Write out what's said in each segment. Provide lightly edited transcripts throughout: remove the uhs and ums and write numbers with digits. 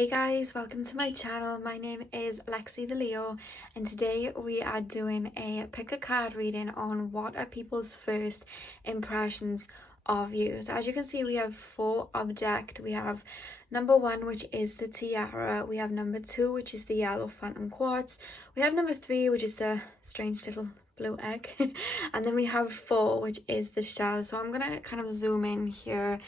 Hey guys, welcome to my channel. My name is Lexi The Leo, and today we are doing a pick a card reading on what are people's first impressions of you. So as you can see, we have 4 objects. We have number 1, which is the Tiara. We have number 2, which is the yellow phantom quartz. We have number 3, which is the strange little blue egg. And then we have 4, which is the shell. So I'm gonna kind of zoom in here.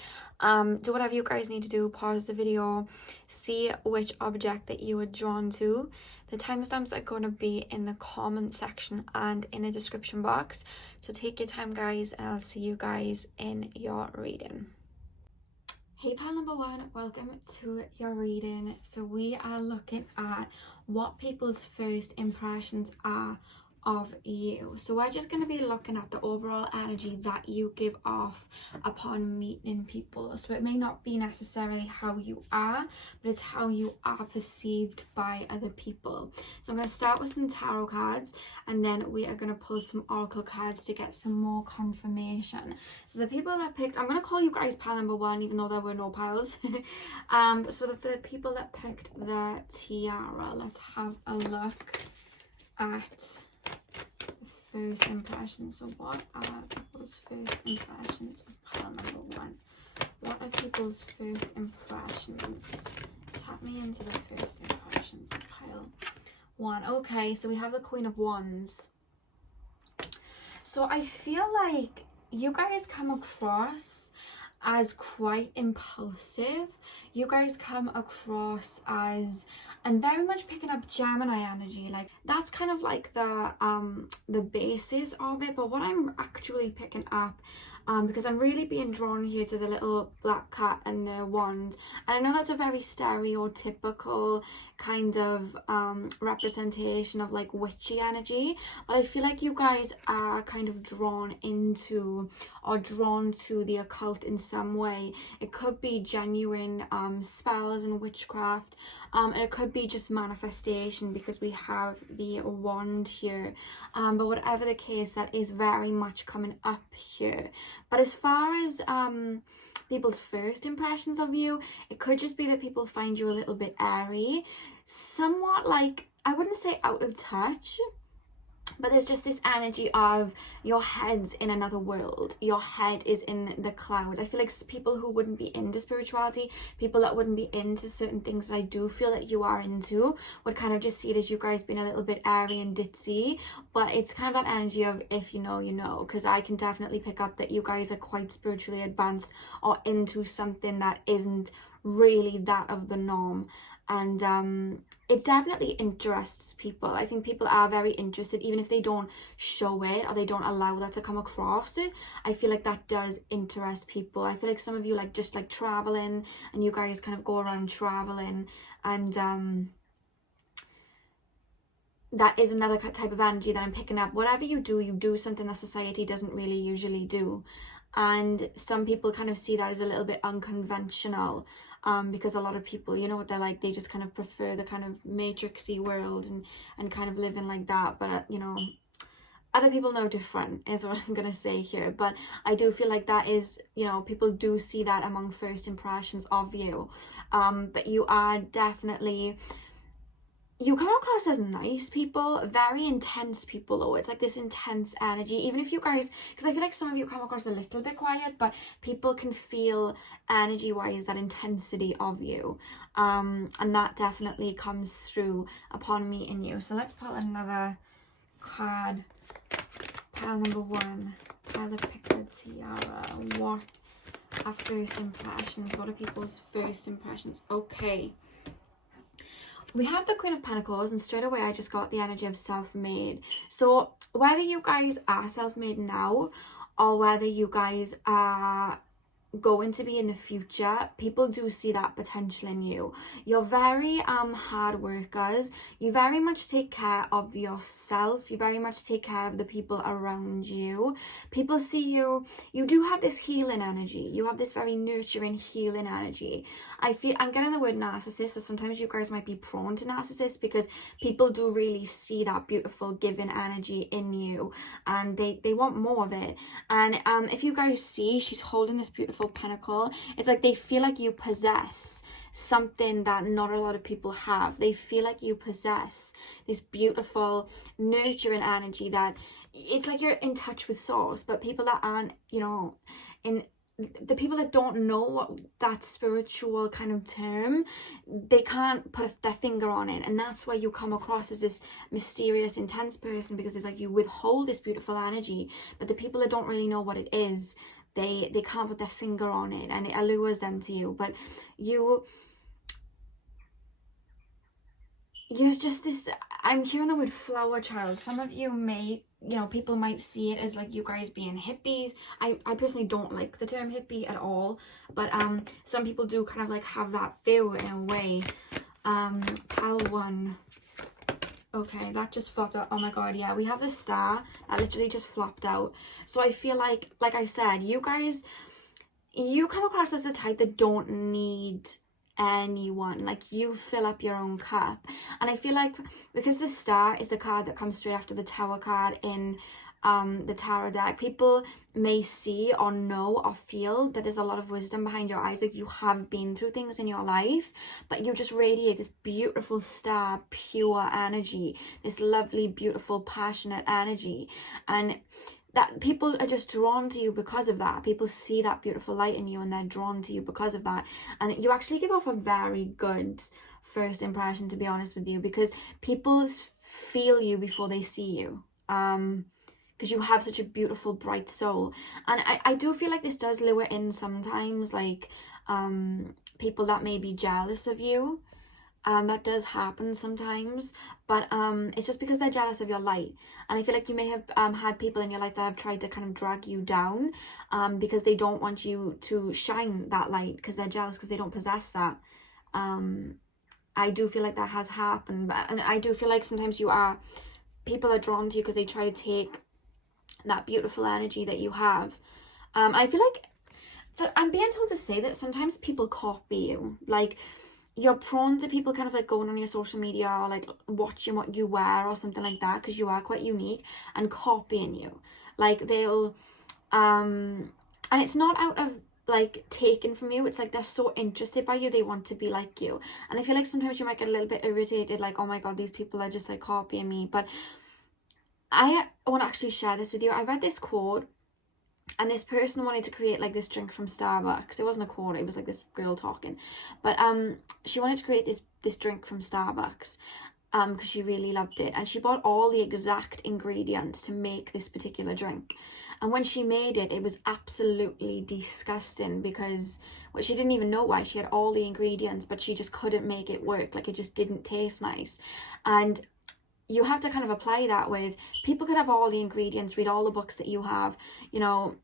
Do whatever you guys need to do, pause the video, see which object that you were drawn to. The timestamps are going to be in the comment section and in the description box, so take your time guys, and I'll see you guys in your reading. Hey pile number 1, welcome to your reading. So we are looking at what people's first impressions are of you. So we're just going to be looking at the overall energy that you give off upon meeting people. So it may not be necessarily how you are, but it's how you are perceived by other people. So I'm going to start with some tarot cards, and then we are going to pull some oracle cards to get some more confirmation. So the people that picked, I'm going to call you guys pile number 1, even though there were no piles. So the people that picked the Tiara, let's have a look at first impressions. So what are people's first impressions of pile number 1? What are people's first impressions? Tap me into the first impressions of pile 1. Okay, so we have the Queen of Wands. So I feel like you guys come across as quite impulsive. You guys come across as, I'm very much picking up Gemini energy. Like that's kind of like the basis of it, but what I'm actually picking up, because I'm really being drawn here to the little black cat and the wand, and I know that's a very stereotypical kind of representation of like witchy energy, but I feel like you guys are kind of drawn into or drawn to the occult in some way. It could be genuine spells and witchcraft, and it could be just manifestation because we have the wand here, but whatever the case, that is very much coming up here. But as far as people's first impressions of you, it could just be that people find you a little bit airy, somewhat like, I wouldn't say out of touch, but there's just this energy of your head's in another world. Your head is in the clouds. I feel like people who wouldn't be into spirituality, people that wouldn't be into certain things that I do feel that you are into, would kind of just see it as you guys being a little bit airy and ditzy. But it's kind of that energy of if you know, you know, because I can definitely pick up that you guys are quite spiritually advanced or into something that isn't really that of the norm. And it definitely interests people. I think people are very interested, even if they don't show it or they don't allow that to come across. I feel like that does interest people. I feel like some of you like just like traveling, and you guys kind of go around traveling, and that is another type of energy that I'm picking up. Whatever you do something that society doesn't really usually do, and some people kind of see that as a little bit unconventional, because a lot of people, you know what they're like, they just kind of prefer the kind of matrixy world and kind of living like that. But you know, other people know different is what I'm gonna say here. But I do feel like that is, you know, people do see that among first impressions of you. But you are definitely, you come across as nice people, very intense people though. It's like this intense energy, even if you guys, because I feel like some of you come across a little bit quiet, but people can feel energy wise that intensity of you, and that definitely comes through upon meeting you. So let's pull another card. Pile number 1, Tyler Pickard Tiara. What are first impressions? What are people's first impressions? Okay, we have the Queen of Pentacles, and straight away I just got the energy of self-made. So whether you guys are self-made now or whether you guys are going to be in the future, people do see that potential in you. You're very hard workers. You very much take care of yourself. You very much take care of the people around you. People see you, you do have this healing energy. You have this very nurturing, healing energy. I'm getting the word narcissist, so sometimes you guys might be prone to narcissists because people do really see that beautiful giving energy in you, and they want more of it. And if you guys see, she's holding this beautiful pentacle. It's like they feel like you possess something that not a lot of people have. They feel like you possess this beautiful nurturing energy that it's like you're in touch with source. But people that aren't, you know, in the people that don't know what that spiritual kind of term, they can't put their finger on it, and that's why you come across as this mysterious, intense person, because it's like you withhold this beautiful energy. But the people that don't really know what it is, they can't put their finger on it, and it allures them to you. But you're just this, I'm hearing the word flower child. Some of you may, you know, people might see it as like you guys being hippies. I personally don't like the term hippie at all, but some people do kind of like have that view in a way. Pile 1. Okay, that just flopped out. Oh my god, yeah, we have the star that literally just flopped out. So I feel like I said, you guys, you come across as the type that don't need anyone. Like, you fill up your own cup. And I feel like because the star is the card that comes straight after the tower card in the tarot deck, people may see or know or feel that there's a lot of wisdom behind your eyes. Like, you have been through things in your life, but you just radiate this beautiful star pure energy, this lovely, beautiful, passionate energy, and that people are just drawn to you because of that. People see that beautiful light in you and they're drawn to you because of that. And you actually give off a very good first impression, to be honest with you, because people feel you before they see you. Because you have such a beautiful, bright soul. And I do feel like this does lure in sometimes, like, people that may be jealous of you. That does happen sometimes, but it's just because they're jealous of your light. And I feel like you may have had people in your life that have tried to kind of drag you down, because they don't want you to shine that light, because they're jealous, because they don't possess that. I do feel like that has happened, and I do feel like sometimes people are drawn to you because they try to take that beautiful energy that you have. I feel like, I'm being told to say that sometimes people copy you. Like, you're prone to people kind of like going on your social media or like watching what you wear or something like that, because you are quite unique, and copying you. Like, they'll and it's not out of like taken from you, it's like they're so interested by you, they want to be like you. And I feel like sometimes you might get a little bit irritated, like, oh my god, these people are just like copying me. But I want to actually share this with you. I read this quote, and this person wanted to create like this drink from Starbucks. It wasn't a quote, it was like this girl talking. But she wanted to create this drink from Starbucks because she really loved it. And she bought all the exact ingredients to make this particular drink. And when she made it, it was absolutely disgusting, because she didn't even know why. She had all the ingredients, but she just couldn't make it work. Like, it just didn't taste nice. And you have to kind of apply that with people. Could have all the ingredients, read all the books that you have, you know,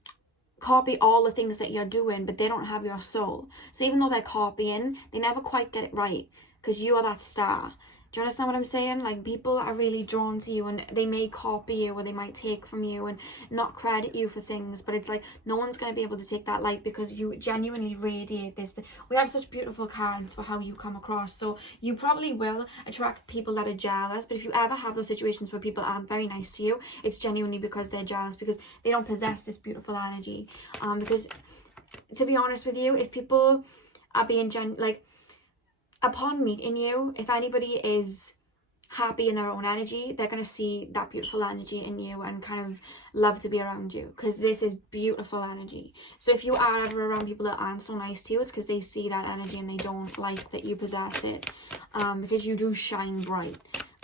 copy all the things that you're doing, but they don't have your soul. So even though they're copying, they never quite get it right, because you are that star. Do you understand what I'm saying? Like, people are really drawn to you, and they may copy you, or they might take from you and not credit you for things, but it's like no one's going to be able to take that light, because you genuinely radiate this. We have such beautiful cards for how you come across, so you probably will attract people that are jealous. But if you ever have those situations where people aren't very nice to you, it's genuinely because they're jealous, because they don't possess this beautiful energy. Because to be honest with you, if people are being like, upon meeting you, if anybody is happy in their own energy, they're going to see that beautiful energy in you and kind of love to be around you, because this is beautiful energy. So if you are ever around people that aren't so nice to you, it's because they see that energy and they don't like that you possess it, because you do shine bright,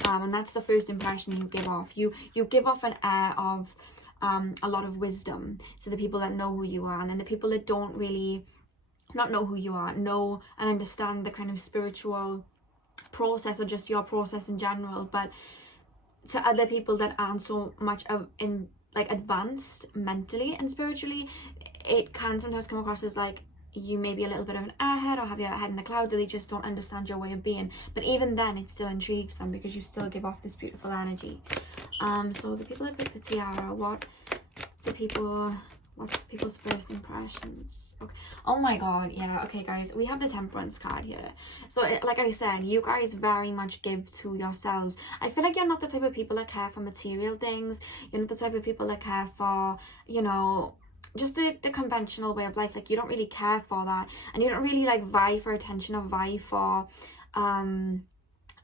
and that's the first impression you give off. You give off an air of a lot of wisdom to the people that know who you are, and then the people that don't really not know who you are, know and understand the kind of spiritual process, or just your process in general. But to other people that aren't so much in like advanced mentally and spiritually, it can sometimes come across as like you may be a little bit of an airhead, or have your head in the clouds, or they just don't understand your way of being. But even then, it still intrigues them, because you still give off this beautiful energy. So the people that picked the tiara, what's people's first impressions? Okay. Oh my god, yeah. Okay, guys, we have the temperance card here. So like I said, you guys very much give to yourselves. I feel like you're not the type of people that care for material things. You're not the type of people that care for, you know, just the conventional way of life. Like, you don't really care for that, and you don't really like vie for attention or vie for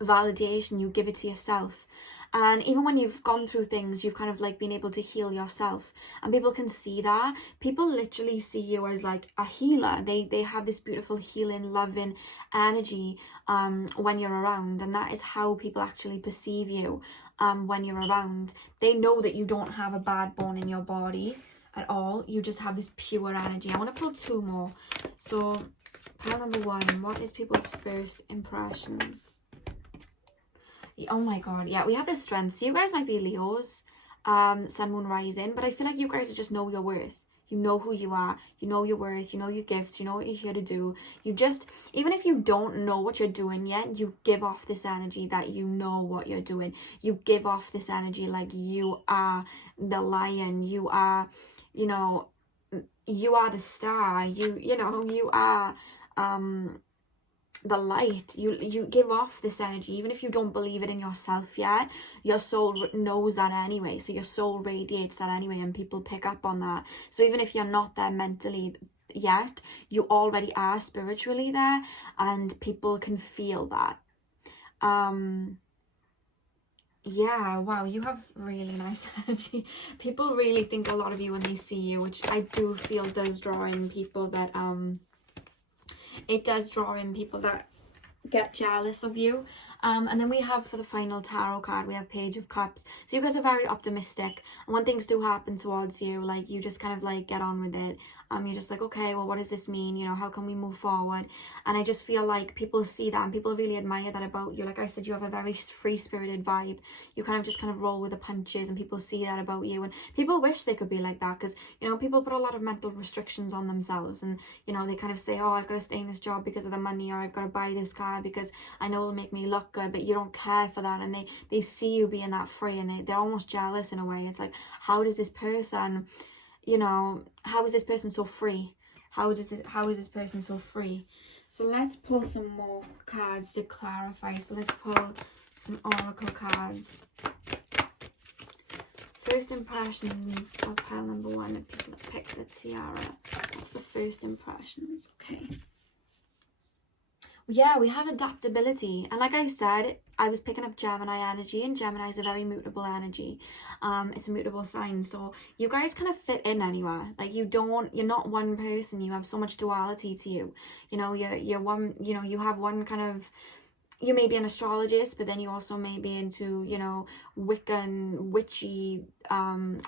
validation. You give it to yourself. And even when you've gone through things, you've kind of like been able to heal yourself, and people can see that. People literally see you as like a healer. They have this beautiful healing, loving energy when you're around, and that is how people actually perceive you when you're around. They know that you don't have a bad bone in your body at all. You just have this pure energy. I want to pull two more. So pile number one, what is people's first impression? Oh my god, yeah, we have the strength. So you guys might be Leos, sun, moon, rising, but I feel like you guys just know your worth. You know who you are, you know your worth, you know your gifts, you know what you're here to do. You just, even if you don't know what you're doing yet, you give off this energy that you know what you're doing. You give off this energy like you are the lion, you are, you know, you are the star, you know, you are the light. You give off this energy, even if you don't believe it in yourself yet. Your soul knows that anyway, so your soul radiates that anyway, and people pick up on that. So even if you're not there mentally yet, you already are spiritually there, and people can feel that. Yeah, wow, you have really nice energy. People really think a lot of you when they see you, which I do feel does draw in people that it does draw in people that get jealous of you. And then we have, for the final tarot card, we have Page of Cups. So you guys are very optimistic, and when things do happen towards you, like, you just kind of like get on with it. You're just like, okay, well, what does this mean? You know, how can we move forward? And I just feel like people see that, and people really admire that about you. Like I said, you have a very free-spirited vibe. You kind of roll with the punches, and people see that about you, and people wish they could be like that, because, you know, people put a lot of mental restrictions on themselves, and, you know, they kind of say, oh, I've got to stay in this job because of the money, or I've got to buy this car because I know it'll make me look good. But you don't care for that, and they see you being that free, and they're almost jealous in a way. It's like, how does this person, you know, how is this person so free? How is this person so free? So let's pull some more cards to clarify. So let's pull some oracle cards. First impressions of pile number one, the people that picked the Tiara. What's the first impressions? Okay. Yeah, we have adaptability, and like I said, I was picking up Gemini energy, and Gemini is a very mutable energy. It's a mutable sign, so you guys kind of fit in anywhere. Like, you're not one person. You have so much duality to you. You know, you're one. You know, you have one kind of. You may be an astrologist, but then you also may be into, you know, Wiccan, witchy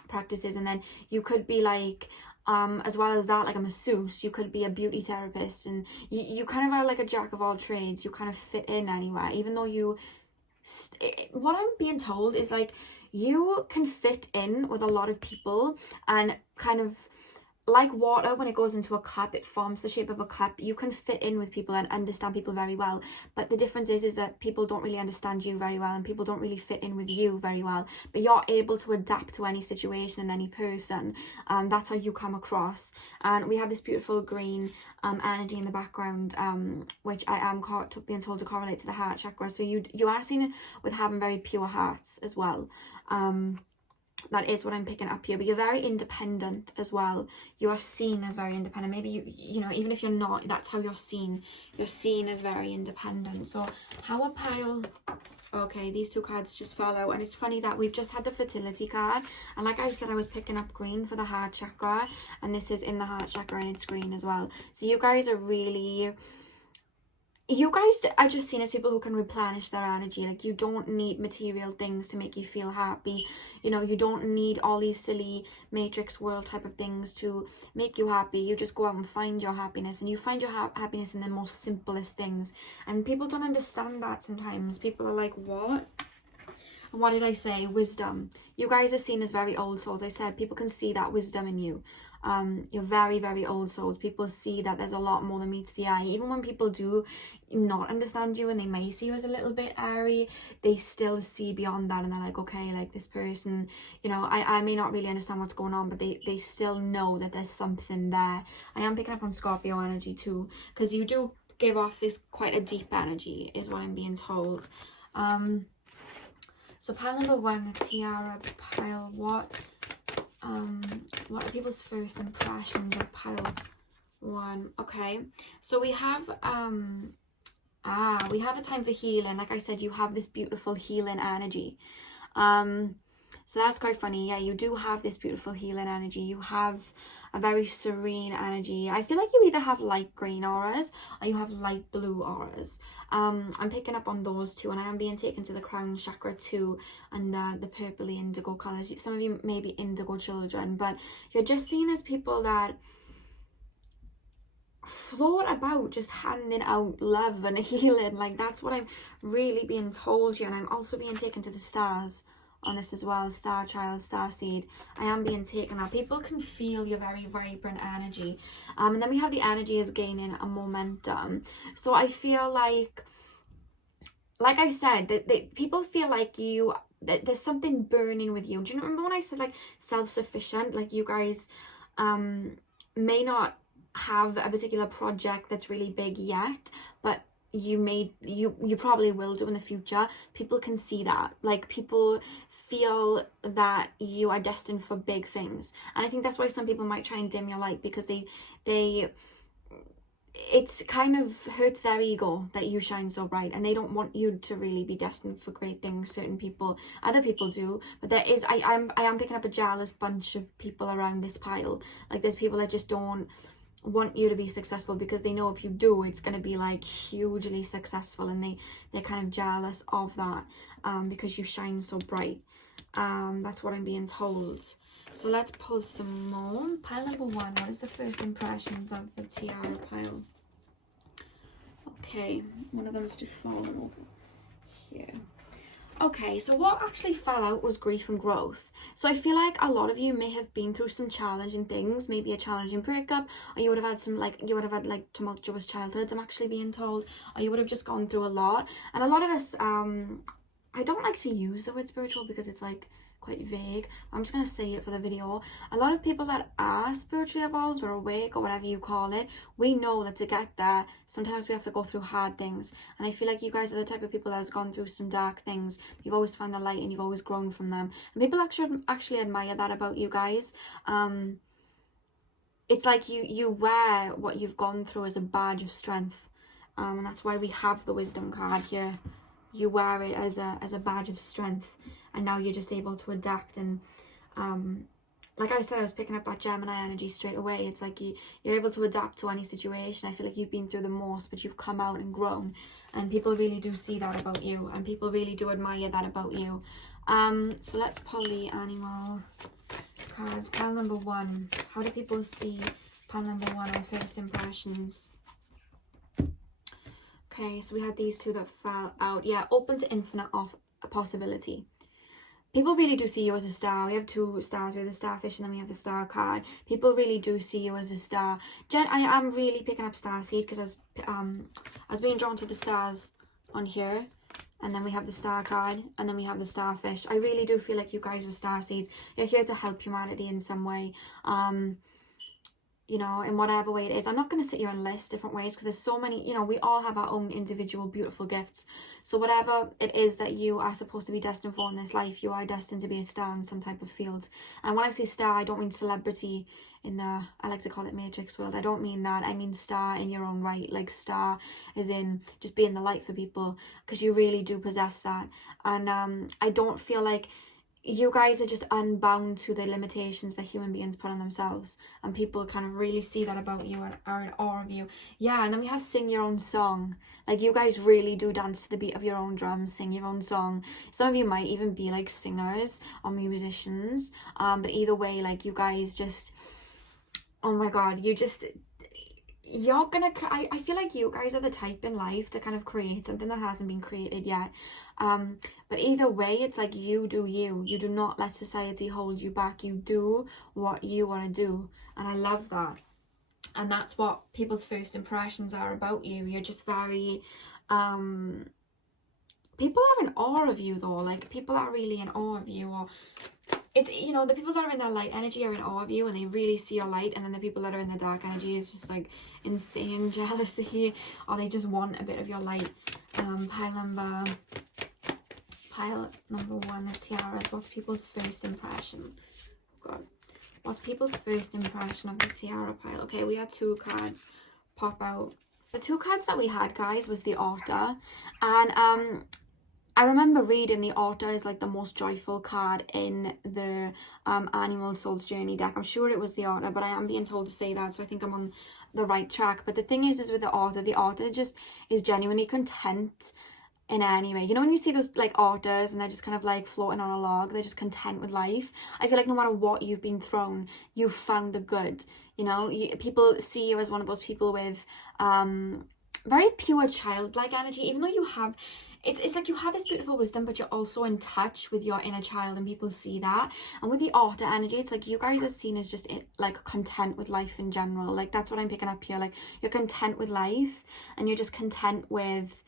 practices, and then you could be like, as well as that, like a masseuse. You could be a beauty therapist, and you kind of are like a jack of all trades. You kind of fit in anywhere, even though you what I'm being told is like you can fit in with a lot of people, and kind of like water, when it goes into a cup, it forms the shape of a cup. You can fit in with people and understand people very well, but the difference is that people don't really understand you very well, and people don't really fit in with you very well, but you're able to adapt to any situation and any person. That's how you come across. And we have this beautiful green energy in the background, which I am being told to correlate to the heart chakra. So you are seen with having very pure hearts as well. That is what I'm picking up here. But you're very independent as well. You are seen as very independent. Maybe you know, even if you're not, that's how you're seen. You're seen as very independent. So how a pile. Okay, these two cards just fell out, and it's funny that we've just had the fertility card, and like I said, I was picking up green for the heart chakra, and this is in the heart chakra, and it's green as well. So you guys are really. You guys are just seen as people who can replenish their energy. Like, you don't need material things to make you feel happy. You know, you don't need all these silly matrix world type of things to make you happy. You just go out and find your happiness, and you find your happiness in the most simplest things. And people don't understand that sometimes. People are like, what? And what did I say? Wisdom. You guys are seen as very old souls. I said people can see that wisdom in you. You're very, very old souls. People see that there's a lot more than meets the eye. Even when people do not understand you, and they may see you as a little bit airy, they still see beyond that, and they're like, okay, like this person, you know, I may not really understand what's going on, but they still know that there's something there. I am picking up on Scorpio energy too, because you do give off this quite a deep energy, is what I'm being told. So pile number one, the Tiara pile, what what are people's first impressions of pile 1? Okay, so we have we have a time for healing. Like I said, you have this beautiful healing energy. So that's quite funny. Yeah, you do have this beautiful healing energy. You have a very serene energy. I feel like you either have light green auras or you have light blue auras. I'm picking up on those two, and I am being taken to the crown chakra too, and the purpley indigo colours. Some of you may be indigo children, but you're just seen as people that float about just handing out love and healing. Like, that's what I'm really being told here. And I'm also being taken to the stars on this as well. Star child, star seed. I am being taken out. People can feel your very vibrant energy. And then we have the energy is gaining a momentum. So I feel like I said, that people feel like that there's something burning with you. Do you remember when I said like self-sufficient? Like, you guys may not have a particular project that's really big yet, but you probably will do in the future. People can see that. Like, people feel that you are destined for big things, and I think that's why some people might try and dim your light, because it's kind of hurts their ego that you shine so bright, and they don't want you to really be destined for great things. Certain people, other people do, but there is I am picking up a jealous bunch of people around this pile. Like, there's people that just don't want you to be successful, because they know if you do, it's going to be like hugely successful, and they're kind of jealous of that, because you shine so bright. That's what I'm being told. So let's pull some more. Pile number 1, what is the first impressions of the Tiara pile? Okay, one of them's just fallen over here. Okay, so what actually fell out was grief and growth. So I feel like a lot of you may have been through some challenging things, maybe a challenging breakup, or you would have had some tumultuous childhoods, I'm actually being told, or you would have just gone through a lot. And a lot of us, I don't like to use the word spiritual because it's like quite vague. I'm just going to say it for the video. A lot of people that are spiritually evolved or awake or whatever you call it, we know that to get there, sometimes we have to go through hard things. And I feel like you guys are the type of people that has gone through some dark things. You've always found the light, and you've always grown from them. And people actually admire that about you guys. It's like you wear what you've gone through as a badge of strength. And that's why we have the wisdom card here. You wear it as a badge of strength, and now you're just able to adapt. And like I said, I was picking up that Gemini energy straight away. It's like you're able to adapt to any situation. I feel like you've been through the most, but you've come out and grown, and people really do see that about you, and people really do admire that about you. So let's pull the animal cards. Pile number 1, how do people see pile number 1 on first impressions? Okay, so we had these two that fell out. Yeah, open to infinite of a possibility. People really do see you as a star. We have 2 stars. We have the starfish, and then we have the star card. People really do see you as a star. I am really picking up starseed, because I was being drawn to the stars on here. And then we have the star card, and then we have the starfish. I really do feel like you guys are starseeds. You're here to help humanity in some way. You know, in whatever way it is. I'm not going to sit here and list different ways, because there's so many, you know, we all have our own individual beautiful gifts. So whatever it is that you are supposed to be destined for in this life, you are destined to be a star in some type of field. And when I say star, I don't mean celebrity in the, I like to call it Matrix world. I don't mean that. I mean star in your own right. Like, star as in just being the light for people, because you really do possess that. And I don't feel like you guys are just unbound to the limitations that human beings put on themselves, and people kind of really see that about you and are in awe of you. Yeah, and then we have sing your own song. Like, you guys really do dance to the beat of your own drums, sing your own song. Some of you might even be like singers or musicians, but either way, like, you guys just, oh my god, you're gonna, I feel like you guys are the type in life to kind of create something that hasn't been created yet. But either way, it's like, you do you. You do not let society hold you back. You do what you want to do. And I love that. And that's what people's first impressions are about you. You're just very, people are in awe of you though. Like, people are really in awe of you. Or it's, you know, the people that are in their light energy are in awe of you, and they really see your light. And then the people that are in the dark energy is just like insane jealousy, or they just want a bit of your light. Pile number 1, the tiaras. What's people's first impression? God. What's people's first impression of the Tiara pile? Okay, we had 2 cards pop out. The 2 cards that we had, guys, was the Otter. And I remember reading the Otter is like the most joyful card in the Animal Souls Journey deck. I'm sure it was the Otter, but I am being told to say that, so I think I'm on the right track. But the thing is with the Otter just is genuinely content in any way. You know when you see those like otters and they're just kind of like floating on a log, they're just content with life. I feel like no matter what you've been thrown, you've found the good. You know, people see you as one of those people with very pure childlike energy, even though you have it's like you have this beautiful wisdom, but you're also in touch with your inner child, and people see that. And with the Otter energy, it's like you guys are seen as just like content with life in general. Like that's what I'm picking up here. Like you're content with life, and you're just content with,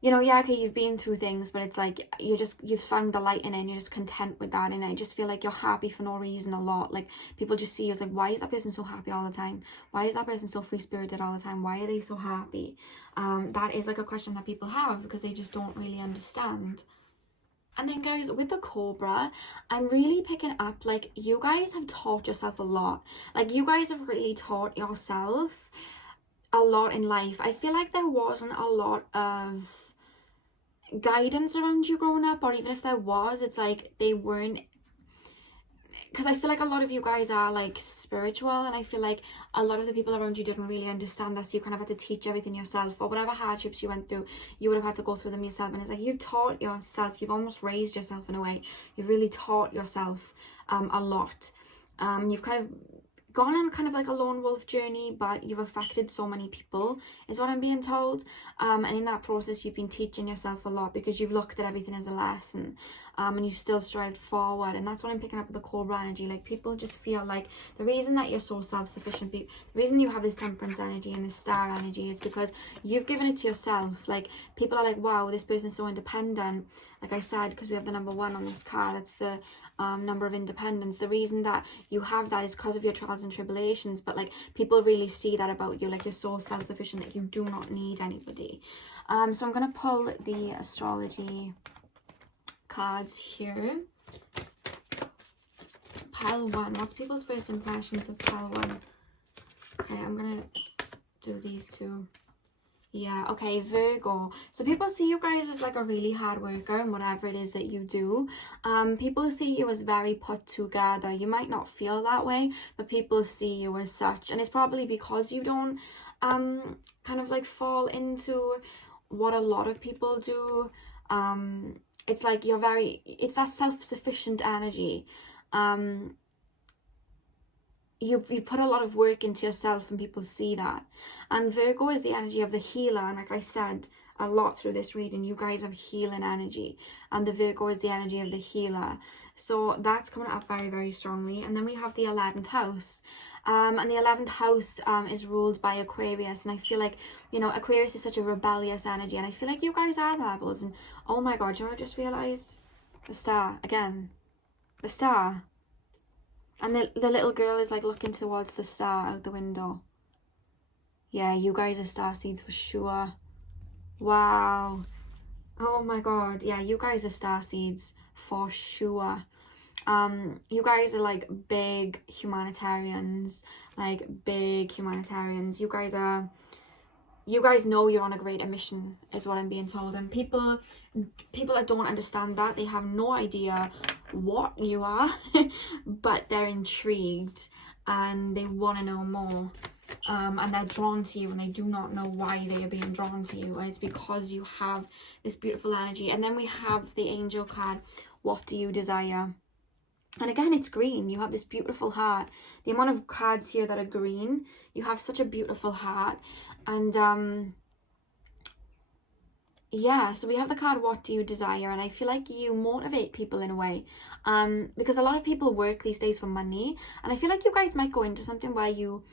you know, yeah, okay, you've been through things, but it's like you've found the light in it, and you're just content with that. And I just feel like you're happy for no reason a lot. Like people just see you as like, why is that person so happy all the time? Why is that person so free spirited all the time? Why are they so happy? That is like a question that people have because they just don't really understand. And then, guys, with the Cobra, I'm really picking up, like, you guys have taught yourself a lot. Like, you guys have really taught yourself a lot in life. I feel like there wasn't a lot of guidance around you growing up, or even if there was, it's like they weren't, because I feel like a lot of you guys are like spiritual, and I feel like a lot of the people around you didn't really understand that, so you kind of had to teach everything yourself, or whatever hardships you went through, you would have had to go through them yourself. And it's like you taught yourself, you've almost raised yourself in a way. You've really taught yourself a lot. You've kind of gone on kind of like a lone wolf journey, but you've affected so many people, is what I'm being told. And in that process, you've been teaching yourself a lot because you've looked at everything as a lesson, and you've still strived forward. And that's what I'm picking up with the Cobra energy. Like people just feel like the reason that you're so self-sufficient, the reason you have this Temperance energy and this Star energy is because you've given it to yourself. Like people are like, wow, this person's so independent. Like I said, because we have the number 1 on this card, it's the number of independence. The reason that you have that is because of your trials and tribulations, but like people really see that about you. Like you're so self-sufficient that you do not need anybody. So I'm going to pull the astrology cards here. Pile 1. What's people's first impressions of pile 1? Okay, I'm going to do these 2. Yeah, okay, Virgo. So people see you guys as like a really hard worker in whatever it is that you do. People see you as very put together. You might not feel that way, but people see you as such. And it's probably because you don't kind of like fall into what a lot of people do. It's like it's that self-sufficient energy. You put a lot of work into yourself, and people see that. And Virgo is the energy of the healer, and like I said a lot through this reading, you guys have healing energy, and the Virgo is the energy of the healer. So that's coming up very, very strongly. And then we have the 11th house, and the 11th house is ruled by Aquarius, and I feel like, you know, Aquarius is such a rebellious energy, and I feel like you guys are rebels. And oh my god, you know, I just realized the star again, the star. And the little girl is like looking towards the star out the window. Yeah, you guys are star seeds for sure. Wow. Oh my god. Yeah, you guys are star seeds for sure. You guys are like big humanitarians. You guys know you're on a greater mission, is what I'm being told. And people that don't understand that, they have no idea what you are, but they're intrigued and they want to know more. And they're drawn to you, and they do not know why they are being drawn to you. And it's because you have this beautiful energy. And then we have the angel card, what do you desire? And again, it's green. You have this beautiful heart. The amount of cards here that are green, you have such a beautiful heart. And yeah, so we have the card, what do you desire? And I feel like you motivate people in a way, because a lot of people work these days for money, and I feel like you guys might go into something where you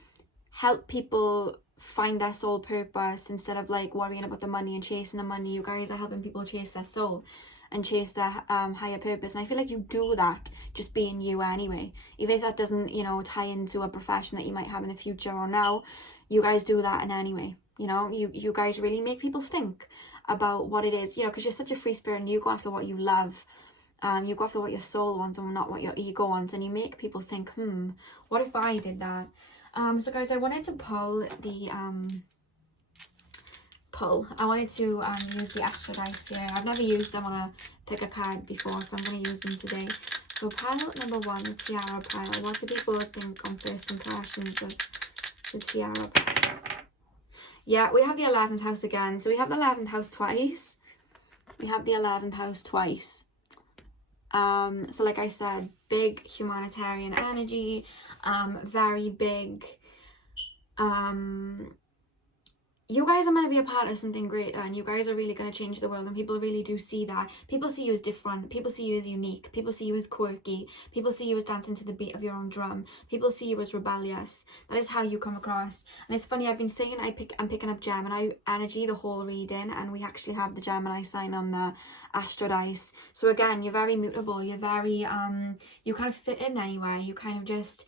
help people find their soul purpose instead of like worrying about the money and chasing the money. You guys are helping people chase their soul and chase their higher purpose. And I feel like you do that just being you anyway, even if that doesn't, you know, tie into a profession that you might have in the future or now. You guys do that in any way. You know, you guys really make people think about what it is, you know, because you're such a free spirit and you go after what you love. You go after what your soul wants and not what your ego wants, and you make people think, what if I did that? So guys, I wanted to pull the I wanted to use the extra dice here. I've never used them on a pick a card before, so I'm going to use them today. So pile number 1, the Tiara pile. What do people think on first impressions of the Tiara pile? Yeah, we have the 11th house again. So we have the 11th house twice. We have the 11th house twice. So like I said, big humanitarian energy, very big, you guys are going to be a part of something greater, and you guys are really going to change the world, and people really do see that. People see you as different, people see you as unique, people see you as quirky, people see you as dancing to the beat of your own drum, people see you as rebellious. That is how you come across. And it's funny, I've been saying I'm picking up Gemini energy the whole reading, and we actually have the Gemini sign on the astro dice. So again, you're very mutable, you're very you kind of fit in anywhere, you kind of just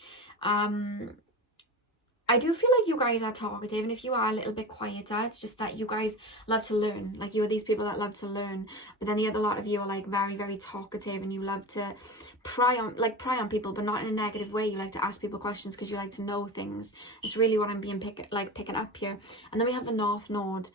I do feel like you guys are talkative, and if you are a little bit quieter, it's just that you guys love to learn. Like, you are these people that love to learn, but then the other lot of you are like very, very talkative, and you love to pry on people, but not in a negative way. You like to ask people questions because you like to know things. It's really what I'm picking up here. And then we have the North Node.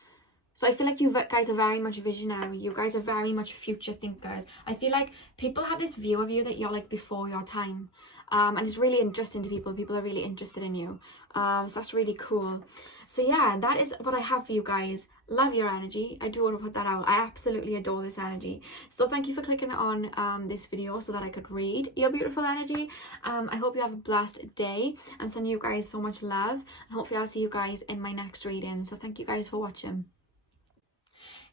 So I feel like you guys are very much visionary. You guys are very much future thinkers. I feel like people have this view of you that you're like before your time. And it's really interesting to people. People are really interested in you. So that's really cool. So yeah, that is what I have for you guys. Love your energy. I do want to put that out. I absolutely adore this energy. So thank you for clicking on this video so that I could read your beautiful energy. I hope you have a blessed day. I'm sending you guys so much love, and hopefully I'll see you guys in my next reading. So thank you guys for watching.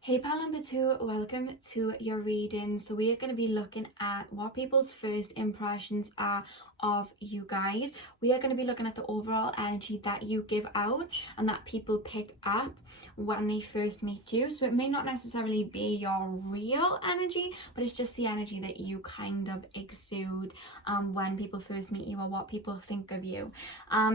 Hey pile number 2, welcome to your reading. So we are going to be looking at what people's first impressions are of you guys. We are going to be looking at the overall energy that you give out and that people pick up when they first meet you. So it may not necessarily be your real energy, but it's just the energy that you kind of exude when people first meet you, or what people think of you.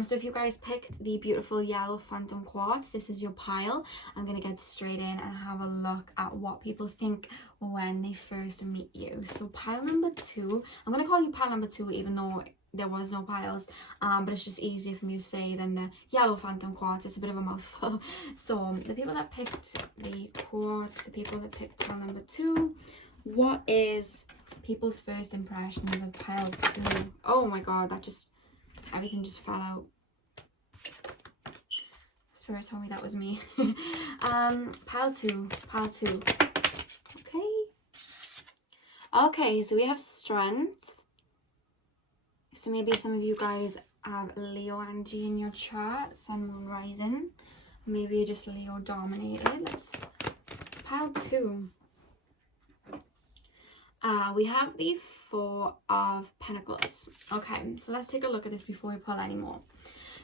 So if you guys picked the beautiful yellow phantom quartz, this is your pile. I'm going to get straight in and have a look at what people think when they first meet you. So pile number 2, I'm going to call you pile number 2 even though there was no piles, but it's just easier for me to say than the yellow phantom quartz. It's a bit of a mouthful. So the people that picked the quartz, the people that picked pile number 2, what is people's first impressions of pile 2? Oh my god, everything just fell out. Spirit told me that was me. Pile 2. Okay, so we have strength. So maybe some of you guys have Leo energy in your chart, Sun, Moon, Rising. Maybe you're just Leo dominated. Let's pile 2. We have the 4 of Pentacles. Okay, so let's take a look at this before we pull any more.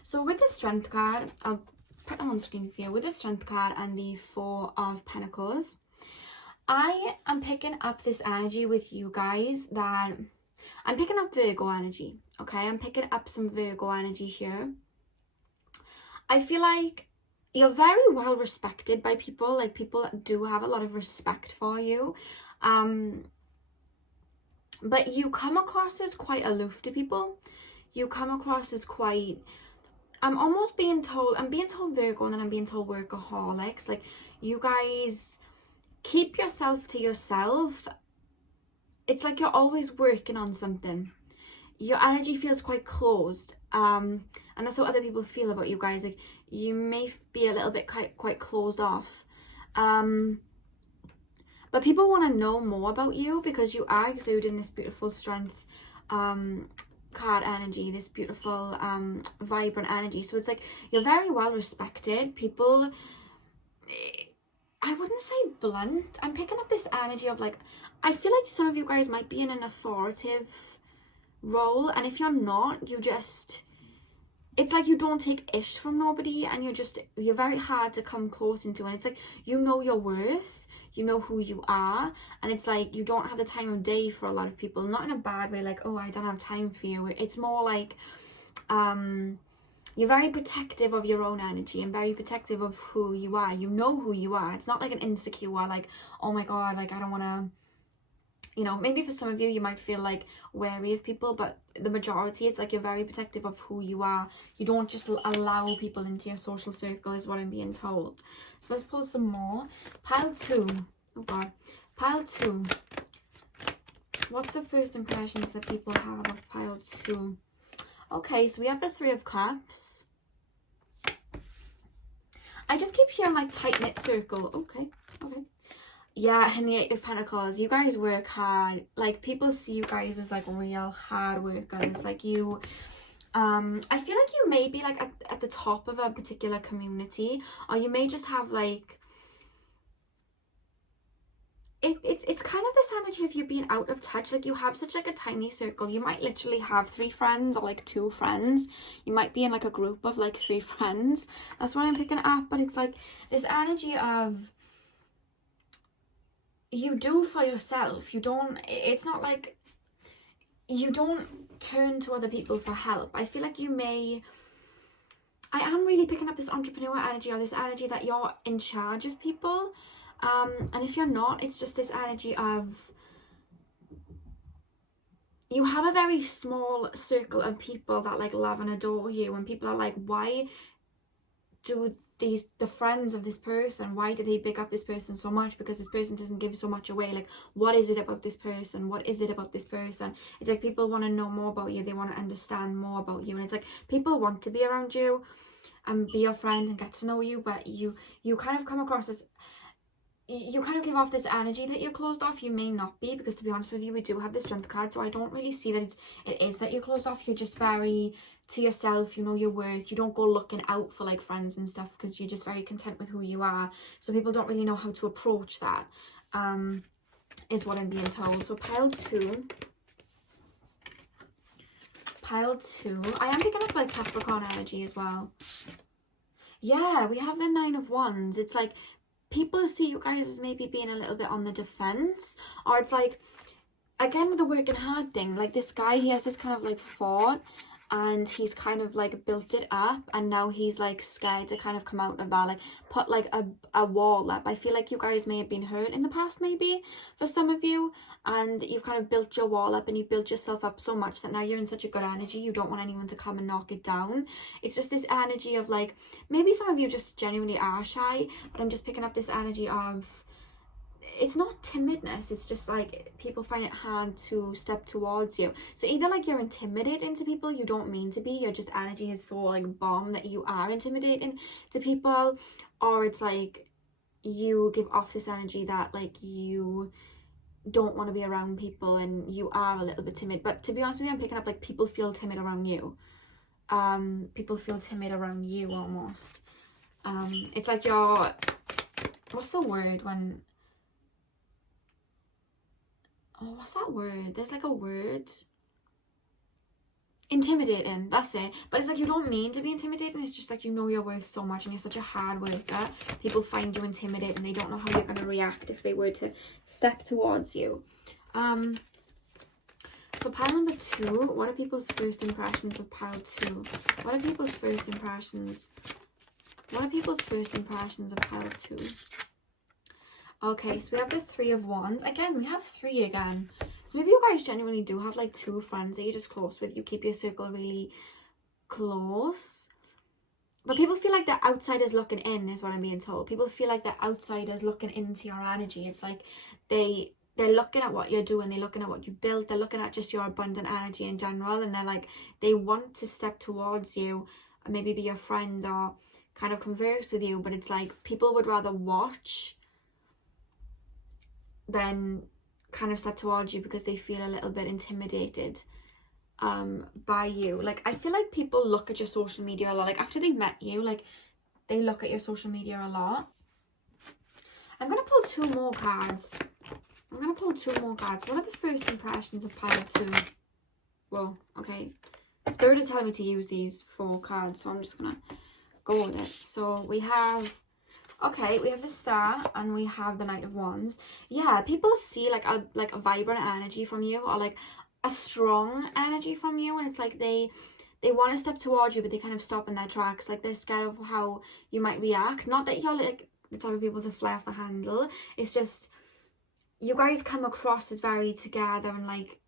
So with the Strength card, I'll put them on screen for you. With the Strength card and the 4 of Pentacles, I am picking up this energy with you guys that I'm picking up Virgo energy. Okay, I'm picking up some Virgo energy here. I feel like you're very well respected by people. Like, people do have a lot of respect for you. But you come across as quite aloof to people. You come across as quite, I'm being told Virgo, and then I'm being told workaholics. Like, you guys keep yourself to yourself. It's like you're always working on something. Your energy feels quite closed. And that's what other people feel about you guys. Like, you may be a little bit quite closed off. But people want to know more about you because you are exuding this beautiful strength card energy, this beautiful vibrant energy. So it's like you're very well respected. People, I wouldn't say blunt. I'm picking up this energy of, like, I feel like some of you guys might be in an authoritative role, and if you're not, it's like you don't take ish from nobody, and you're very hard to come close into, and it's like, you know your worth, you know who you are, and it's like you don't have the time of day for a lot of people. Not in a bad way, like, oh, I don't have time for you. It's more like you're very protective of your own energy and very protective of who you are. You know who you are. It's not like an insecure, like, oh my god, like, I don't want to, You know, maybe for some of you, you might feel like wary of people, but the majority, it's like you're very protective of who you are. You don't just allow people into your social circle, is what I'm being told. So let's pull some more. Pile 2. Oh God. Pile 2. What's the first impressions that people have of pile 2? Okay, so we have the 3 of Cups. I just keep hearing like tight-knit circle. Okay. Yeah, and the 8 of Pentacles. You guys work hard. Like, people see you guys as like real hard workers. Like, you I feel like you may be like at the top of a particular community, or you may just have like it's kind of this energy of you being out of touch. Like, you have such like a tiny circle. You might literally have 3 friends or like 2 friends. You might be in like a group of like 3 friends. That's what I'm picking up. But it's like this energy of you do for yourself. You don't, it's not like you don't turn to other people for help. I feel like you may, I am really picking up this entrepreneur energy, or this energy that you're in charge of people. And if you're not, it's just this energy of you have a very small circle of people that like love and adore you, and people are like, why do the friends of this person, why do they big up this person so much? Because this person doesn't give so much away. Like, what is it about this person? What is it about this person? It's like people want to know more about you. They want to understand more about you. And it's like people want to be around you and be your friend and get to know you, but you kind of come across as, you kind of give off this energy that you're closed off. You may not be, because to be honest with you, we do have the Strength card, so I don't really see that it is that you're closed off. You're just very to yourself. You know your worth. You don't go looking out for like friends and stuff, because you're just very content with who you are. So people don't really know how to approach that, is what I'm being told. So pile 2. Pile 2. I am picking up like Capricorn energy as well. Yeah, we have the 9 of Wands. It's like people see you guys as maybe being a little bit on the defense, or it's like, again, with the working hard thing, like this guy, he has this kind of like fort, and he's kind of like built it up, and now he's like scared to kind of come out of that, like put like a wall up. I feel like you guys may have been hurt in the past, maybe for some of you, and you've kind of built your wall up and you've built yourself up so much that now you're in such a good energy. You don't want anyone to come and knock it down. It's just this energy of like, maybe some of you just genuinely are shy, but I'm just picking up this energy of, it's not timidness, it's just like people find it hard to step towards you. So either like you're intimidating to people, you don't mean to be, your just energy is so like bomb that you are intimidating to people, or it's like you give off this energy that like you don't want to be around people and you are a little bit timid. But to be honest with you, I'm picking up like people feel timid around you. People feel timid around you almost. It's like you're, what's the word when, oh, what's that word? There's like a word. Intimidating, that's it. But it's like you don't mean to be intimidating. It's just like you know your worth so much and you're such a hard worker. People find you intimidating. They don't know how you're going to react if they were to step towards you. So pile number 2. What are people's first impressions of pile 2? What are people's first impressions? What are people's first impressions of pile 2? Okay, so we have the 3 of Wands. Again, we have 3 again. So maybe you guys genuinely do have like 2 friends that you're just close with. You keep your circle really close. But people feel like they're outsiders looking in, is what I'm being told. People feel like they're outsiders looking into your energy. It's like they're looking at what you're doing. They're looking at what you built. They're looking at just your abundant energy in general. And they're like, they want to step towards you and maybe be your friend or kind of converse with you. But it's like people would rather watch than kind of step towards you because they feel a little bit intimidated by you. Like, I feel like people look at your social media a lot. Like, after they've met you, like, they look at your social media a lot. I'm going to pull 2 more cards. What are the first impressions of pile 2? Whoa, okay. Spirit is telling me to use these 4 cards, so I'm just going to go with it. So we have, okay, we have the Star and we have the Knight of Wands. Yeah, people see like a vibrant energy from you, or like a strong energy from you, and it's like they want to step towards you, but they kind of stop in their tracks. Like, they're scared of how you might react. Not that you're like the type of people to fly off the handle. It's just you guys come across as very together and like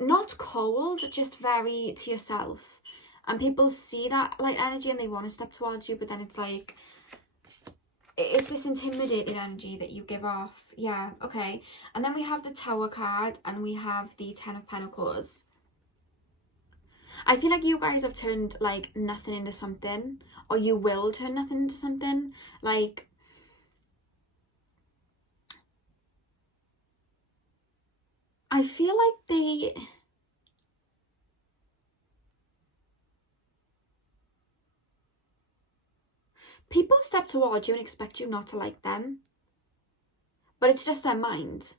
not cold, just very to yourself. And people see that like energy and they want to step towards you, but then it's like, it's this intimidated energy that you give off. Yeah, okay. And then we have the Tower card and we have the Ten of Pentacles. I feel like you guys have turned like nothing into something, or you will turn nothing into something. Like, I feel like people step towards you and expect you not to like them, but it's just their mind.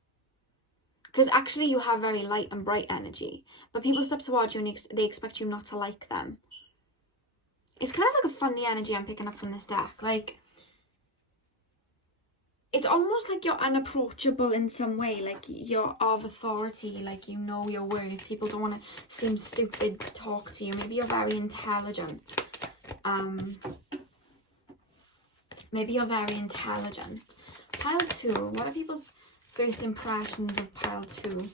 Because actually you have very light and bright energy, but people step towards you and they expect you not to like them. It's kind of like a funny energy I'm picking up from this deck. Like, it's almost like you're unapproachable in some way, like you're of authority, like you know your worth. People don't want to seem stupid to talk to you. Maybe you're very intelligent. Maybe you're very intelligent. Pile 2. What are people's first impressions of pile 2?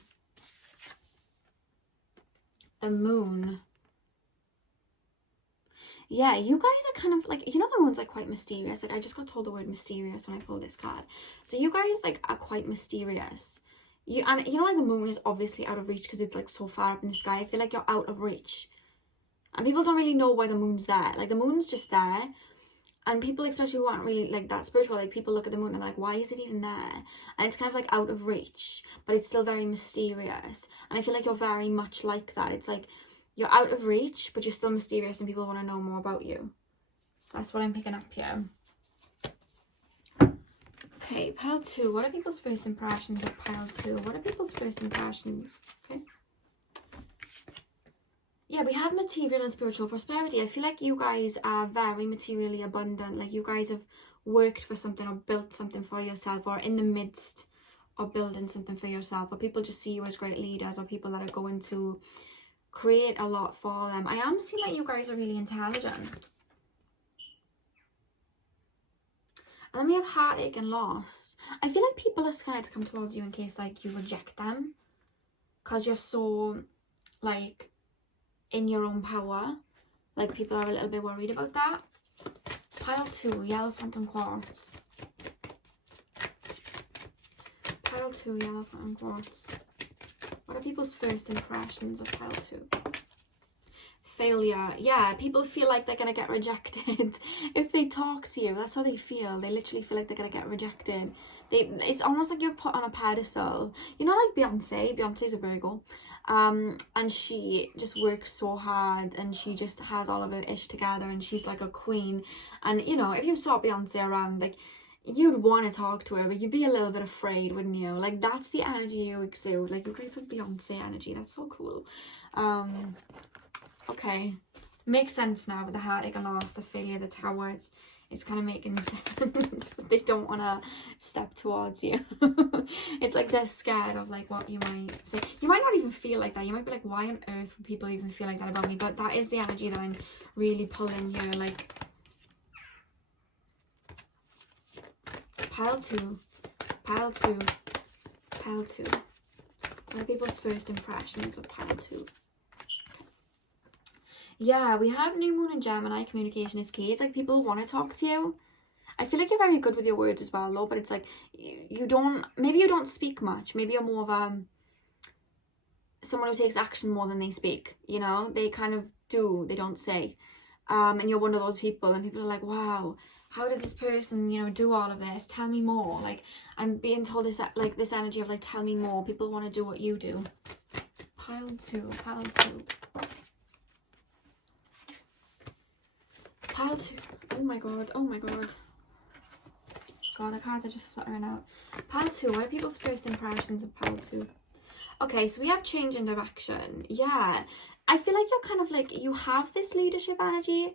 The Moon. Yeah, you guys are kind of like, you know, the Moon's like quite mysterious. Like, I just got told the word mysterious when I pulled this card. So you guys like are quite mysterious. And you know, like the Moon is obviously out of reach because it's like so far up in the sky. I feel like you're out of reach. And people don't really know why the Moon's there. Like, the Moon's just there. And people, especially who aren't really like that spiritual, like people look at the Moon and they're like, why is it even there? And it's kind of like out of reach, but it's still very mysterious. And I feel like you're very much like that. It's like you're out of reach, but you're still mysterious and people want to know more about you. That's what I'm picking up here. Okay, pile 2. What are people's first impressions of pile 2? What are people's first impressions? Okay. Yeah, we have material and spiritual prosperity. I feel like you guys are very materially abundant. Like, you guys have worked for something or built something for yourself, or in the midst of building something for yourself, or people just see you as great leaders, or people that are going to create a lot for them. I am seeing that you guys are really intelligent. And then we have heartache and loss. I feel like people are scared to come towards you in case like you reject them, because you're so like in your own power. Like, people are a little bit worried about that. Pile 2, Yellow Phantom Quartz. Pile 2, Yellow Phantom Quartz. What are people's first impressions of pile 2? Failure. Yeah, people feel like they're going to get rejected. If they talk to you, that's how they feel. They literally feel like they're going to get rejected. It's almost like you're put on a pedestal. You know, like Beyonce. Beyonce's a Virgo. And she just works so hard, and she just has all of her ish together, and she's like a queen. And, you know, if you saw Beyonce around, like, you'd want to talk to her, but you'd be a little bit afraid, wouldn't you? Like, that's the energy you exude. Like, you guys have Beyonce energy. That's so cool. Okay, makes sense now with the heartache and loss, the failure, the tower. It's kind of making sense. They don't want to step towards you. It's like they're scared of like what you might say. You might not even feel like that. You might be like, why on earth would people even feel like that about me? But that is the energy that I'm really pulling here. Like, pile 2, pile 2, pile 2. What are people's first impressions of pile 2? Yeah, we have New Moon and Gemini. Communication is key. It's like people want to talk to you. I feel like you're very good with your words as well, though, but it's like you don't, maybe you don't speak much. Maybe you're more of someone who takes action more than they speak, you know? They kind of do, they don't say. And you're one of those people, and people are like, wow, how did this person, you know, do all of this? Tell me more. Like, I'm being told this, like, this energy of like, tell me more. People want to do what you do. Pile 2, pile 2. Pile 2. Oh my god, oh my god. God, the cards are just fluttering out. Pile 2. What are people's first impressions of pile 2? Okay, so we have change in direction. Yeah. I feel like you're kind of like, you have this leadership energy,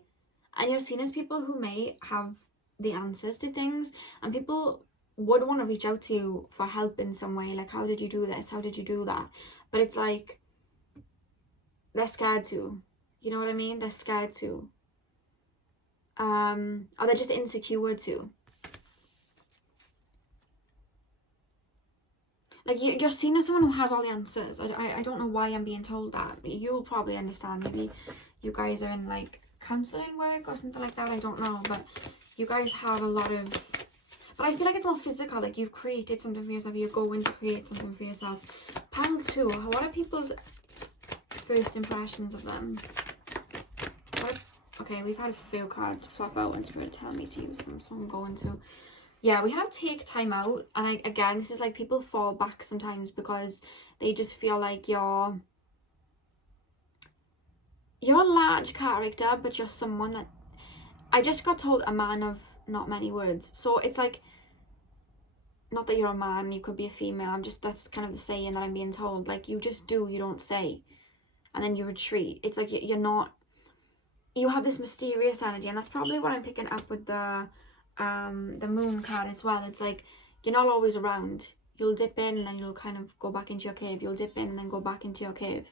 and you're seen as people who may have the answers to things, and people would want to reach out to you for help in some way. Like, how did you do this? How did you do that? But it's like, they're scared to. You know what I mean? They're scared to. Or they're just insecure too. like you're seen as someone who has all the answers. I don't know why I'm being told that. You'll probably understand. Maybe you guys are in like counselling work or something like that. I don't know, but you guys have a lot of, but I feel like it's more physical. Like you've created something for yourself. You're going to create something for yourself. Pile 2. What are people's first impressions of them? Okay, we've had a few cards flop out and Spirit tell me to use them, so I'm going to. Yeah, we have take time out, and again, this is like people fall back sometimes because they just feel like you're a large character, but you're someone that, I just got told, a man of not many words. So it's like, not that you're a man, you could be a female. That's kind of the saying that I'm being told. Like, you just do, you don't say, and then you retreat. It's like you're not, you have this mysterious energy, and that's probably what I'm picking up with the moon card as well. It's like you're not always around. You'll dip in and then you'll kind of go back into your cave. You'll dip in and then go back into your cave.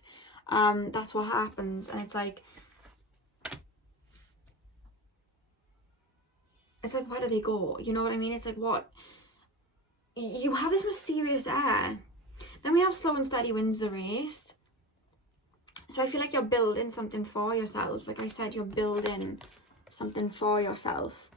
That's what happens. And it's like where do they go? You know what I mean? It's like, what, you have this mysterious air. Then we have slow and steady wins the race. So I feel like you're building something for yourself. Like I said, you're building something for yourself.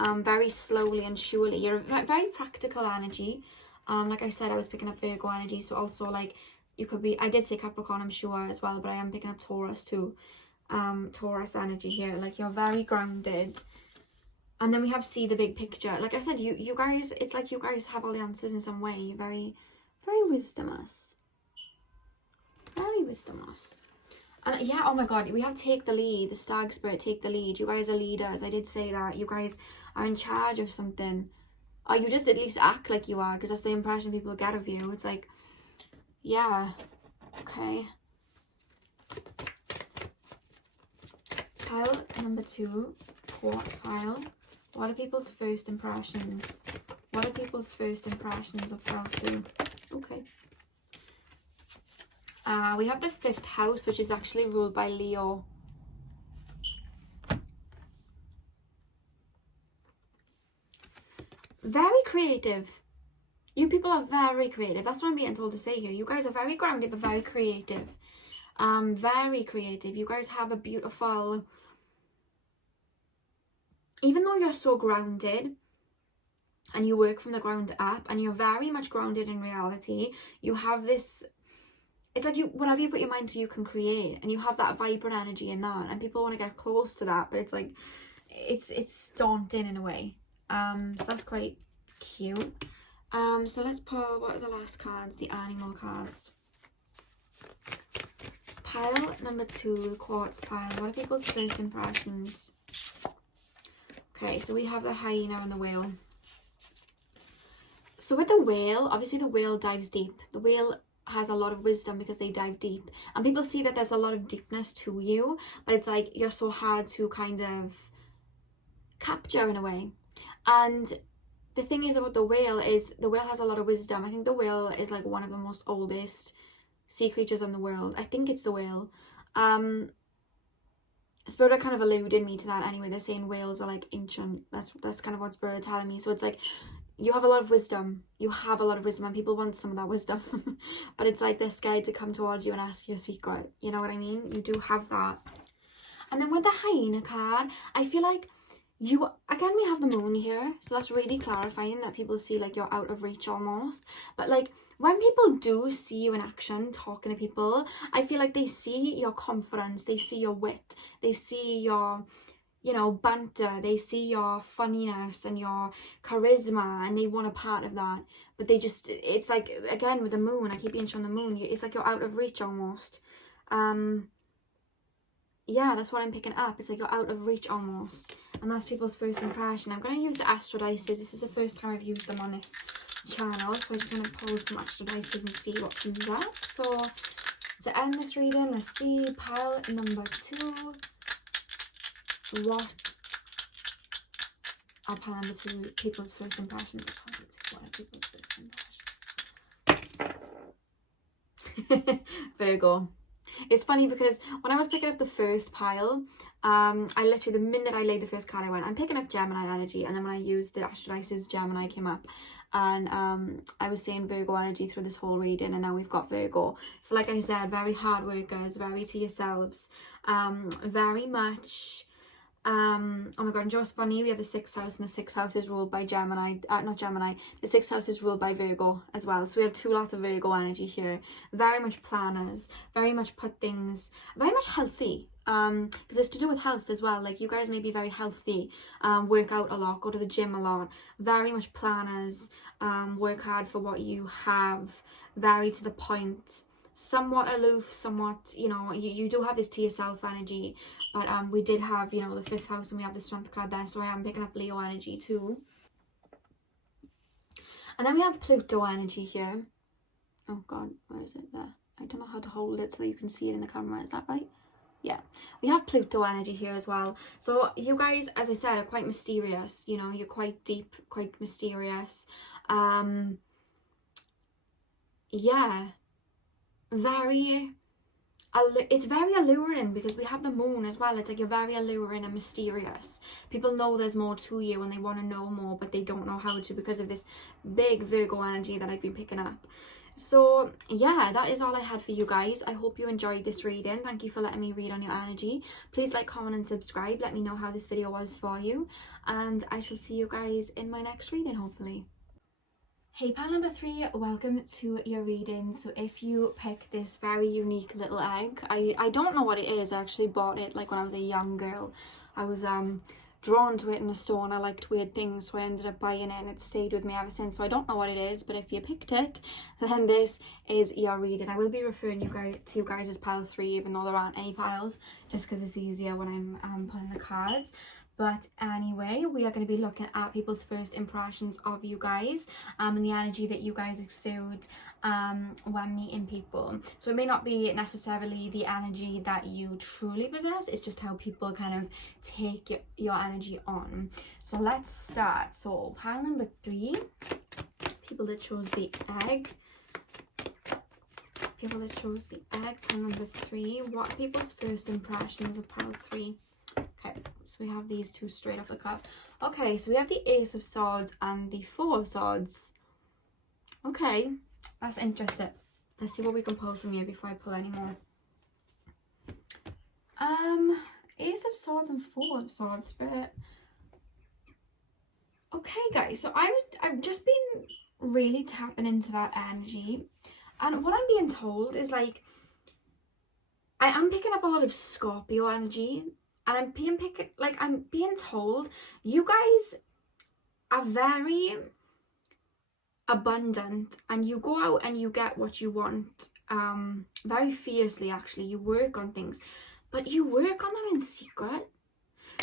Very slowly and surely. You're a very practical energy. Like I said, I was picking up Virgo energy. So also like you could be, I did say Capricorn, I'm sure as well, but I am picking up Taurus too. Taurus energy here. Like you're very grounded. And then we have see the big picture. Like I said, you guys, it's like you guys have all the answers in some way. You're very, very wisdomous. Very wisdomous. And yeah, oh my god, we have take the lead. The stag spirit, take the lead. You guys are leaders. I did say that. You guys are in charge of something. Or you just at least act like you are, because that's the impression people get of you. It's like, yeah, okay. Pile number 2, quartz pile. What are people's first impressions? What are people's first impressions of pile 2? Okay. We have the 5th house, which is actually ruled by Leo. Very creative. You people are very creative. That's what I'm being told to say here. You guys are very grounded, but very creative. Very creative. You guys have a beautiful, even though you're so grounded and you work from the ground up and you're very much grounded in reality, you have this, it's like you, whatever you put your mind to, you can create, and you have that vibrant energy in that, and people want to get close to that, but it's like, it's daunting in a way. So that's quite cute. So let's pull, what are the last cards? The animal cards. Pile number 2, quartz pile. What are people's first impressions? Okay, so we have the hyena and the whale. So with the whale, obviously the whale dives deep. The whale has a lot of wisdom because they dive deep, and people see that there's a lot of deepness to you, but it's like you're so hard to kind of capture in a way. And the thing is about the whale is the whale has a lot of wisdom. I think the whale is like one of the most oldest sea creatures in the world. I think it's the whale. Spirit are kind of alluding me to that anyway. They're saying whales are like ancient. That's kind of what Spirit are telling me. So it's like you have a lot of wisdom. You have a lot of wisdom, and people want some of that wisdom. But it's like they're scared to come towards you and ask you a secret. You know what I mean? You do have that. And then with the hyena card, I feel like you, again, we have the moon here. So that's really clarifying that people see like you're out of reach almost. But like when people do see you in action, talking to people, I feel like they see your confidence. They see your wit. They see your, you know, banter. They see your funniness and your charisma, and they want a part of that. But they just, it's like, again, with the moon, I keep being shown the moon, it's like you're out of reach almost. Yeah, that's what I'm picking up. It's like you're out of reach almost. And that's people's first impression. I'm going to use the astrodices. This is the first time I've used them on this channel. So I'm just going to pull some astrodices and see what comes up. So to end this reading, let's see. Pile number 2. What are pile number 2 people's first impressions of pile number 2? What are people's first impressions? Virgo. It's funny because when I was picking up the first pile, I literally, the minute I laid the first card, I went, I'm picking up Gemini energy. And then when I used the Astro Dices, Gemini came up. And I was saying Virgo energy through this whole reading, and now we've got Virgo. So like I said, very hard workers, very to yourselves, very much, oh my god, and just funny, we have the 6th house, and the 6th house is ruled by Gemini, not Gemini, the 6th house is ruled by Virgo as well. So we have 2 lots of Virgo energy here, very much planners, very much put things, very much healthy, because it's to do with health as well. Like, you guys may be very healthy, work out a lot, go to the gym a lot, very much planners, work hard for what you have, very to the point, somewhat aloof, somewhat, you know, you do have this to yourself energy, but we did have, you know, the 5th house, and we have the Strength card there, so I am picking up Leo energy too. And then we have Pluto energy here. Oh god, where is it? There. I don't know how to hold it so you can see it in the camera. Is that right? Yeah, we have Pluto energy here as well. So you guys, as I said, are quite mysterious, you know, you're quite deep, quite mysterious. Yeah, very, it's very alluring, because we have the moon as well. It's like you're very alluring and mysterious. People know there's more to you and they want to know more, but they don't know how to, because of this big Virgo energy that I've been picking up. So yeah, that is all I had for you guys. I hope you enjoyed this reading. Thank you for letting me read on your energy. Please like, comment and subscribe. Let me know how this video was for you, and I shall see you guys in my next reading, hopefully. Hey pile number 3, welcome to your reading. So if you pick this very unique little egg, I don't know what it is. I actually bought it like when I was a young girl. I was drawn to it in a store, and I liked weird things, so I ended up buying it, and it's stayed with me ever since. So I don't know what it is, but if you picked it, then this is your reading. I will be referring to you guys as pile 3, even though there aren't any piles, just because it's easier when I'm pulling the cards. But anyway, we are going to be looking at people's first impressions of you guys, and the energy that you guys exude when meeting people. So it may not be necessarily the energy that you truly possess, it's just how people kind of take your energy on. So let's start. So pile number 3, people that chose the egg. People that chose the egg, pile number 3. What are people's first impressions of pile 3? Okay, so we have these 2 straight off the cuff. Okay, so we have the Ace of Swords and the 4 of Swords. Okay, that's interesting. Let's see what we can pull from here before I pull any more. Ace of Swords and 4 of Swords, Spirit. Okay, guys, so I've just been really tapping into that energy, and what I'm being told is, like, I am picking up a lot of Scorpio energy. And I'm being told you guys are very abundant, and you go out and you get what you want very fiercely. Actually, you work on things, but you work on them in secret.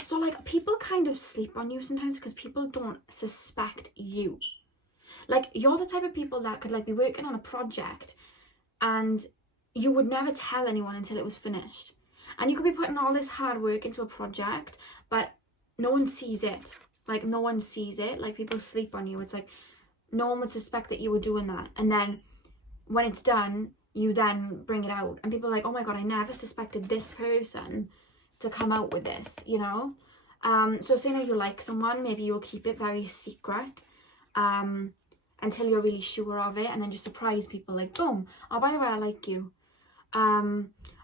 So like, people kind of sleep on you sometimes because people don't suspect you. Like, you're the type of people that could like be working on a project and you would never tell anyone until it was finished. And you could be putting all this hard work into a project, but no one sees it. Like, no one sees it. Like, people sleep on you. It's like, no one would suspect that you were doing that. And then when it's done, you then bring it out. And people are like, oh my God, I never suspected this person to come out with this, you know? So say now you like someone, maybe you'll keep it very secret until you're really sure of it. And then just surprise people, like, boom, oh, by the way, I like you.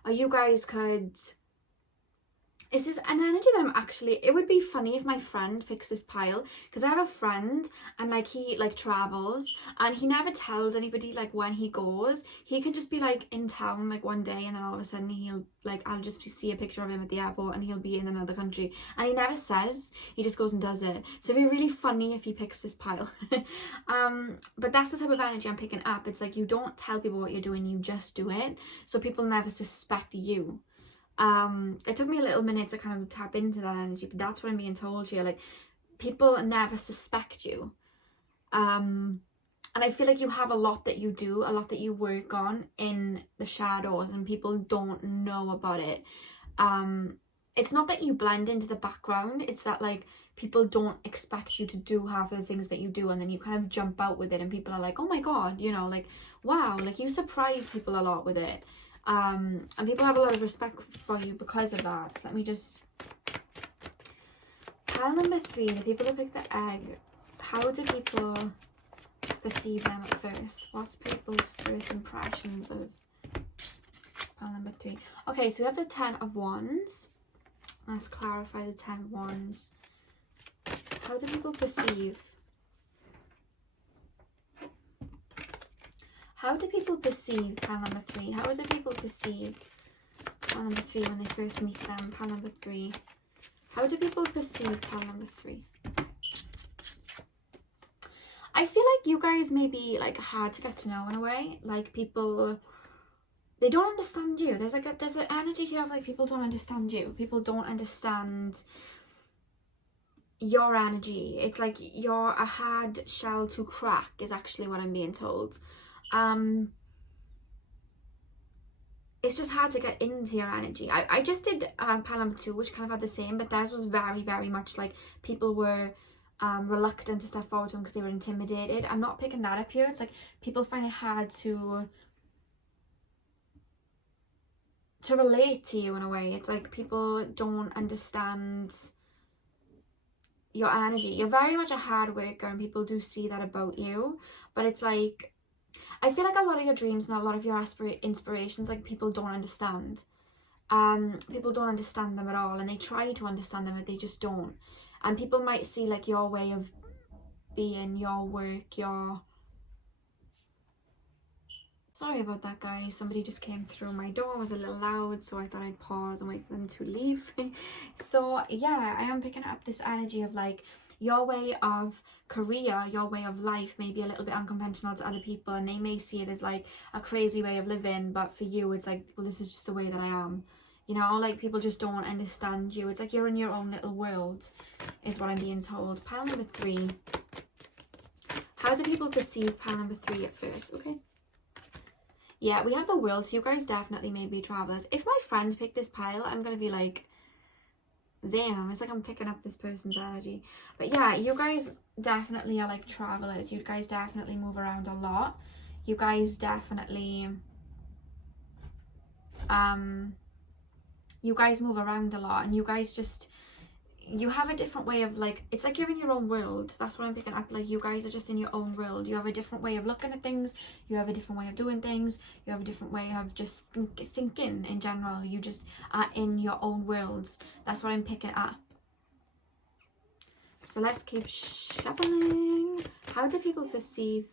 Or you guys could, this is an energy that I'm actually, it would be funny if my friend picks this pile, because I have a friend and like he like travels and he never tells anybody like when he goes. He can just be like in town like one day, and then all of a sudden he'll like, I'll just see a picture of him at the airport and he'll be in another country, and he never says, he just goes and does it. So it'd be really funny if he picks this pile. But that's the type of energy I'm picking up. It's like, you don't tell people what you're doing, you just do it, so people never suspect you. It took me a little minute to kind of tap into that energy, but that's what I'm being told here. Like, people never suspect you. And I feel like you have a lot that you do, a lot that you work on in the shadows, and people don't know about it. It's not that you blend into the background, it's that like people don't expect you to do half of the things that you do, and then you kind of jump out with it and people are like, oh my God, you know, like, wow, like you surprise people a lot with it. And people have a lot of respect for you because of that. So let me just... Pile number 3, the people who pick the egg, how do people perceive them at first? What's people's first impressions of pile number 3? Okay, so we have the 10 of Wands. Let's clarify the 10 of Wands. How do people perceive? How do people perceive pile number 3? How do people perceive pile number 3 when they first meet them? Pile number 3. How do people perceive pile number 3? I feel like you guys may be like hard to get to know in a way. Like people, they don't understand you. There's an energy here of like people don't understand you. People don't understand your energy. It's like you're a hard shell to crack is actually what I'm being told. It's just hard to get into your energy. I just did pile number 2, which kind of had the same, but theirs was very, very much like people were reluctant to step forward to them because they were intimidated. I'm not picking that up here. It's like people find it hard to relate to you in a way. It's like people don't understand your energy. You're very much a hard worker and people do see that about you, but it's like I feel like a lot of your dreams and a lot of your inspirations, like people don't understand. People don't understand them at all, and they try to understand them, but they just don't. And people might see like your way of being, your work, your... Sorry about that, guys. Somebody just came through my door. It was a little loud, so I thought I'd pause and wait for them to leave. So yeah, I am picking up this energy of like your way of career, your way of life may be a little bit unconventional to other people, and they may see it as like a crazy way of living, but for you it's like, well, this is just the way that I am, you know, like people just don't understand you. It's like you're in your own little world is what I'm being told. Pile number 3, how do people perceive pile number 3 at first? Okay, yeah, we have the World, so you guys definitely may be travelers. If my friends pick this pile, I'm gonna be like, damn, it's like I'm picking up this person's energy. But yeah, you guys definitely are like travelers. You guys definitely move around a lot. You guys definitely you guys move around a lot, and you guys just, you have a different way of like, it's like you're in your own world. That's what I'm picking up. Like you guys are just in your own world. You have a different way of looking at things. You have a different way of doing things. You have a different way of just thinking in general. You just are in your own worlds. That's what I'm picking up. So let's keep shuffling. How do people perceive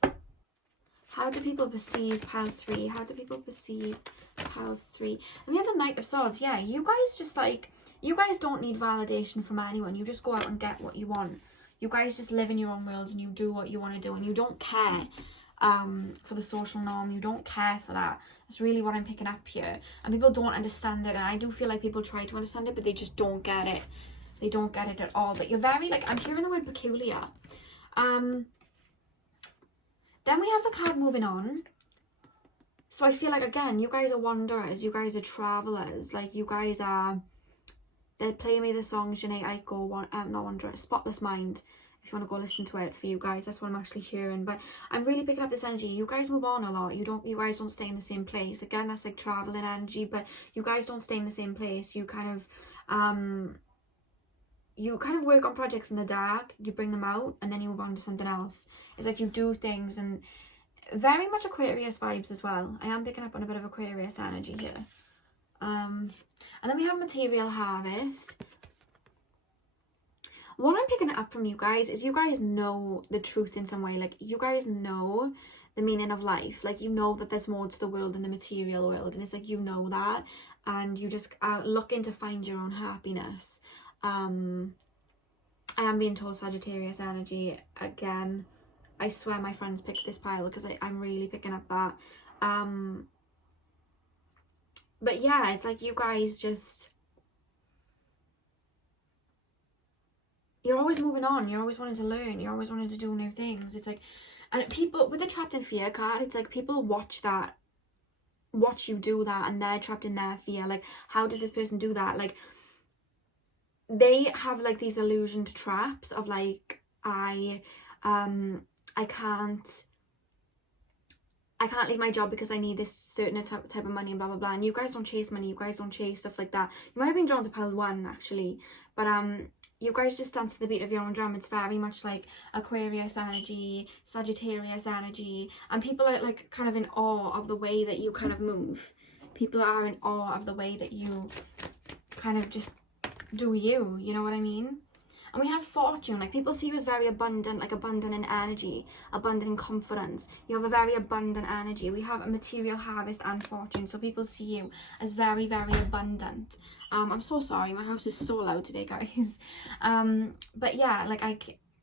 pile 3? How do people perceive pile 3? And we have the Knight of Swords. Yeah, you guys just like, you guys don't need validation from anyone. You just go out and get what you want. You guys just live in your own worlds and you do what you want to do, and you don't care for the social norm. You don't care for that. That's really what I'm picking up here. And people don't understand it, and I do feel like people try to understand it, but they just don't get it. They don't get it at all. But you're very like, I'm hearing the word peculiar. Then we have the card moving on. So I feel like, again, you guys are wanderers. You guys are travelers. Like you guys are... They're playing me the song Janae Aiko, not Wanderer, Spotless Mind. If you want to go listen to it for you guys, that's what I'm actually hearing. But I'm really picking up this energy. You guys move on a lot. You guys don't stay in the same place. Again, that's like traveling energy, but you guys don't stay in the same place. You kind of work on projects in the dark. You bring them out, and then you move on to something else. It's like you do things, and very much Aquarius vibes as well. I am picking up on a bit of Aquarius energy here. And then we have Material Harvest. What I'm picking up from you guys is you guys know the truth in some way. Like you guys know the meaning of life. Like you know that there's more to the world than the material world, and it's like you know that, and you just are looking to find your own happiness. I am being told Sagittarius energy again. I swear my friends picked this pile because I'm really picking up that. But yeah, it's like you guys just... You're always moving on. You're always wanting to learn. You're always wanting to do new things. It's like... And people... With the Trapped in Fear card, it's like people watch you do that, and they're trapped in their fear. Like, how does this person do that? Like, they have like these illusioned traps of like, I can't I can't leave my job because I need this certain type of money and blah, blah, blah. And you guys don't chase money. You guys don't chase stuff like that. You might have been drawn to pile 1, actually. But you guys just dance to the beat of your own drum. It's very much like Aquarius energy, Sagittarius energy. And people are like kind of in awe of the way that you kind of move. People are in awe of the way that you kind of just do you. You know what I mean? And we have fortune, like people see you as very abundant, like abundant in energy, abundant in confidence. You have a very abundant energy. We have a material harvest and fortune, so people see you as very, very abundant. I'm so sorry, my house is so loud today, guys. But yeah, like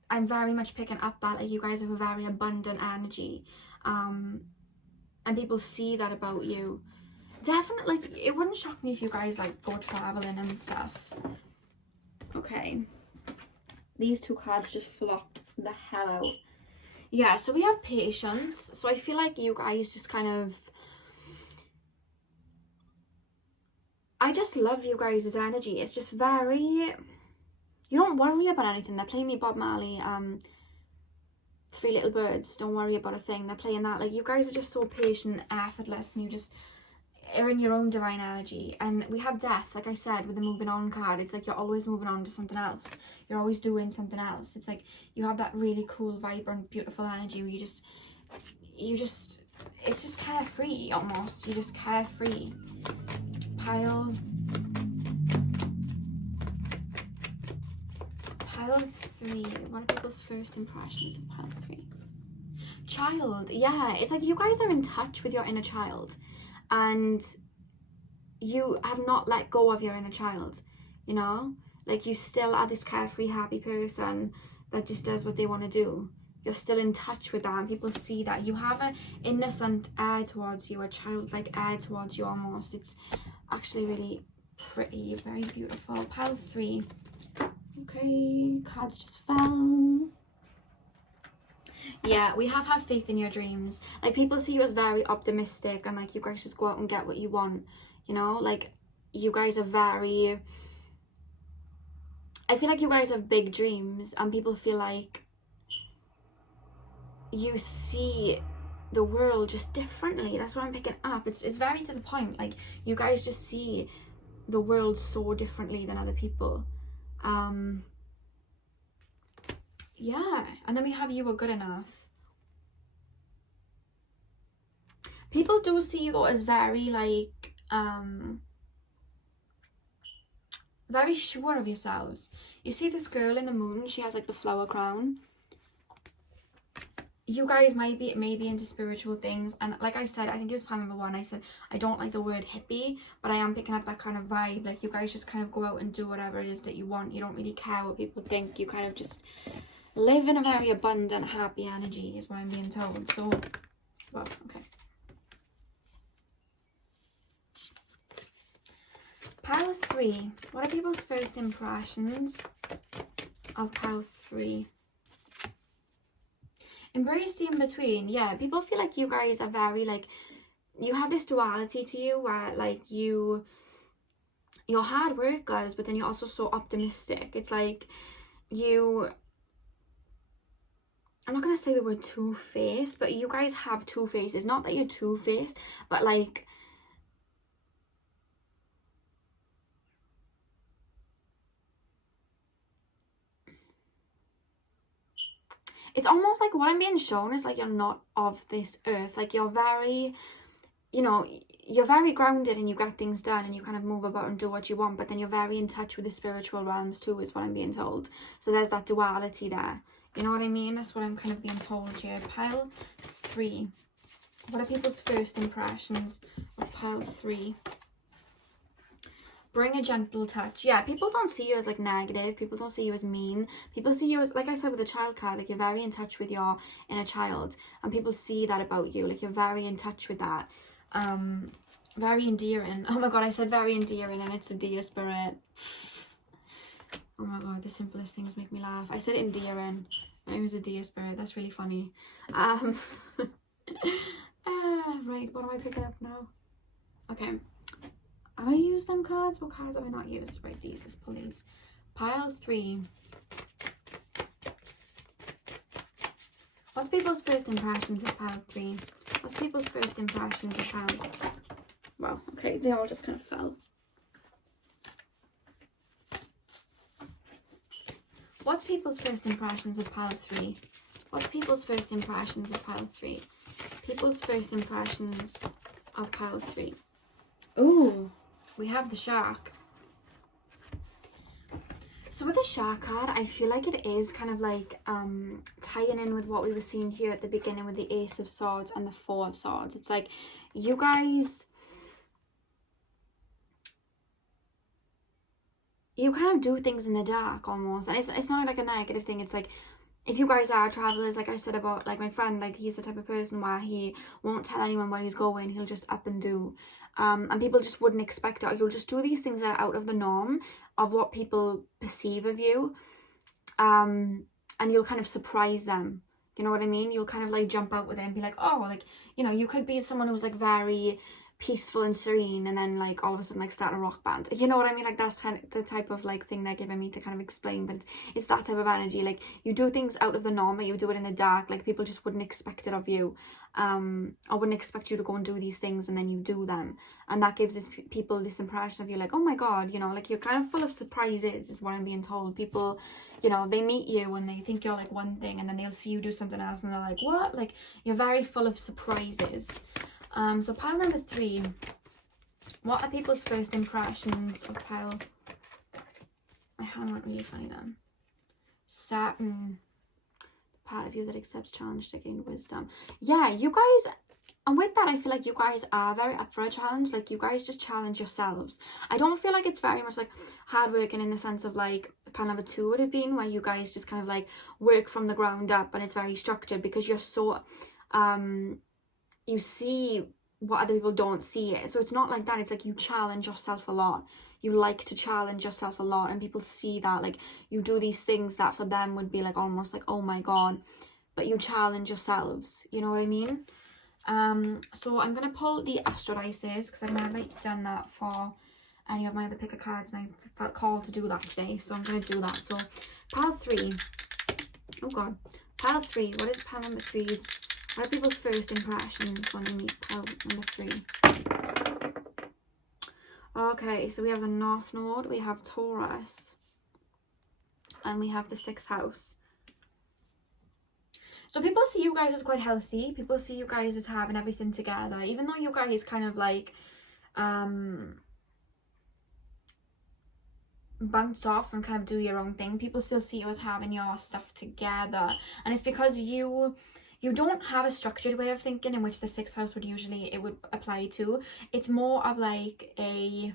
I'm very much picking up that like you guys have a very abundant energy, and people see that about you. Definitely, like it wouldn't shock me if you guys like go traveling and stuff. Okay. These 2 cards just flopped the hell out. Yeah, so we have patience. So I feel like you guys just kind of... I just love you guys' energy. It's just very... You don't worry about anything. They're playing me Bob Marley, 3 Little Birds. Don't worry about a thing. They're playing that. Like, you guys are just so patient, effortless, and you just... are in your own divine energy. And we have death, like I said, with the moving on card. It's like you're always moving on to something else. You're always doing something else. It's like you have that really cool, vibrant, beautiful energy where you just it's just carefree almost. You're just carefree. Pile 3. What are people's first impressions of pile 3? Child. Yeah, it's like you guys are in touch with your inner child. And you have not let go of your inner child, you know? Like you still are this carefree, happy person that just does what they want to do. You're still in touch with that and people see that. You have an innocent air towards you, a childlike air towards you almost. It's actually really pretty, very beautiful. Pile 3. Okay, cards just fell. Yeah, we have had faith in your dreams. Like people see you as very optimistic and like you guys just go out and get what you want, you know? Like you guys are very... I feel like you guys have big dreams and people feel like you see the world just differently. That's what I'm picking up. It's very to the point. Like you guys just see the world so differently than other people. Yeah, and then we have you are good enough. People do see you as very like very sure of yourselves. You see this girl in the moon, she has like the flower crown. You guys might be maybe into spiritual things, and like I said, I think it was pile number 1, I said I don't like the word hippie, but I am picking up that kind of vibe. Like you guys just kind of go out and do whatever it is that you want. You don't really care what people think. You kind of just live in a very abundant, happy energy is what I'm being told. So, well, okay. Pile 3. What are people's first impressions of pile 3? Embrace the in-between. Yeah, people feel like you guys are very like, you have this duality to you where like you're hard workers, but then you're also so optimistic. It's like you... I'm not going to say the word two-faced, but you guys have two faces. Not that you're two-faced, but like... It's almost like what I'm being shown is like you're not of this earth. Like you're very, you know, you're very grounded and you get things done and you kind of move about and do what you want. But then you're very in touch with the spiritual realms too, is what I'm being told. So there's that duality there. You know what I mean? That's what I'm kind of being told here. Pile 3. What are people's first impressions of pile 3? Bring a gentle touch. Yeah, people don't see you as like negative. People don't see you as mean. People see you as, like I said with the child card, like you're very in touch with your inner child. And people see that about you. Like you're very in touch with that. Very endearing. Oh my god, I said very endearing and it's a deer spirit. Oh my god, the simplest things make me laugh. I said endearing. It was a deer spirit. That's really funny. Right, what am I picking up now? Okay. Have I used them cards? What cards have I not used? Right, these. Let's pull these. Pile 3. What's people's first impressions of pile 3? What's people's first impressions of pile? Well, okay, they all just kind of fell. What's people's first impressions of pile 3? What's people's first impressions of pile 3? People's first impressions of pile 3. Ooh, we have the shark. So with the shark card, I feel like it is kind of like tying in with what we were seeing here at the beginning with the Ace of Swords and the Four of Swords. It's like you guys, you kind of do things in the dark almost. And it's not like a negative thing. It's like, if you guys are travelers, like I said about like my friend, like he's the type of person where he won't tell anyone where he's going. He'll just up and do. And people just wouldn't expect it. You'll just do these things that are out of the norm of what people perceive of you. And you'll kind of surprise them. You know what I mean? You'll kind of like jump out with it and be like, oh, like, you know, you could be someone who's like very peaceful and serene, and then like all of a sudden like start a rock band. You know what I mean? Like that's kind of the type of like thing they're giving me to kind of explain, but it's that type of energy. Like you do things out of the norm, but you do it in the dark. Like people just wouldn't expect it of you. I wouldn't expect you to go and do these things, and then you do them, and that gives this people this impression of you like, oh my god, you know, like you're kind of full of surprises is what I'm being told. People, you know, they meet you and they think you're like one thing, and then they'll see you do something else and they're like, what? Like you're very full of surprises. So pile number 3, what are people's first impressions of pile? My hand went really funny then. Saturn, the part of you that accepts challenge to gain wisdom. Yeah, you guys, and with that I feel like you guys are very up for a challenge. Like you guys just challenge yourselves. I don't feel like it's very much like hard working in the sense of like pile number 2 would have been, where you guys just kind of like work from the ground up and it's very structured, because you're so you see what other people don't see it. So it's not like that. It's like you challenge yourself a lot. You like to challenge yourself a lot, and people see that. Like you do these things that for them would be like almost like, oh my god, but you challenge yourselves. You know what I mean? So I'm gonna pull the Astrodices because I've never done that for any of my other picker cards, and I felt called to do that today, so I'm gonna do that. So pile 3. Oh god, pile 3. What is pile number 3's? What are people's first impressions when they meet pile number 3? Okay, so we have the North Node, we have Taurus, and we have the 6th house. So people see you guys as quite healthy. People see you guys as having everything together. Even though you guys kind of like bounce off and kind of do your own thing, people still see you as having your stuff together. And it's because you don't have a structured way of thinking in which the 6th house would usually apply to. It's more of like a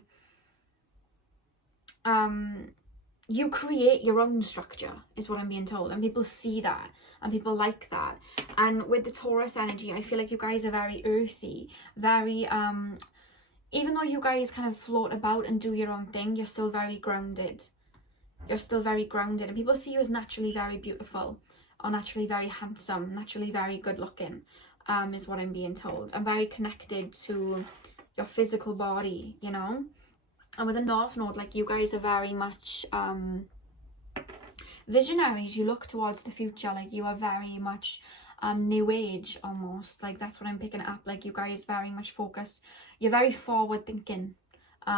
you create your own structure is what I'm being told, and people see that and people like that. And with the Taurus energy, I feel like you guys are very earthy, very even though you guys kind of float about and do your own thing, you're still very grounded. You're still very grounded, and people see you as naturally very beautiful, or naturally very handsome, naturally very good looking, is what I'm being told. I'm very connected to your physical body, you know? And with the North Node, like you guys are very much visionaries. You look towards the future. Like you are very much new age almost. Like that's what I'm picking up. Like you guys very much focus. You're very forward thinking.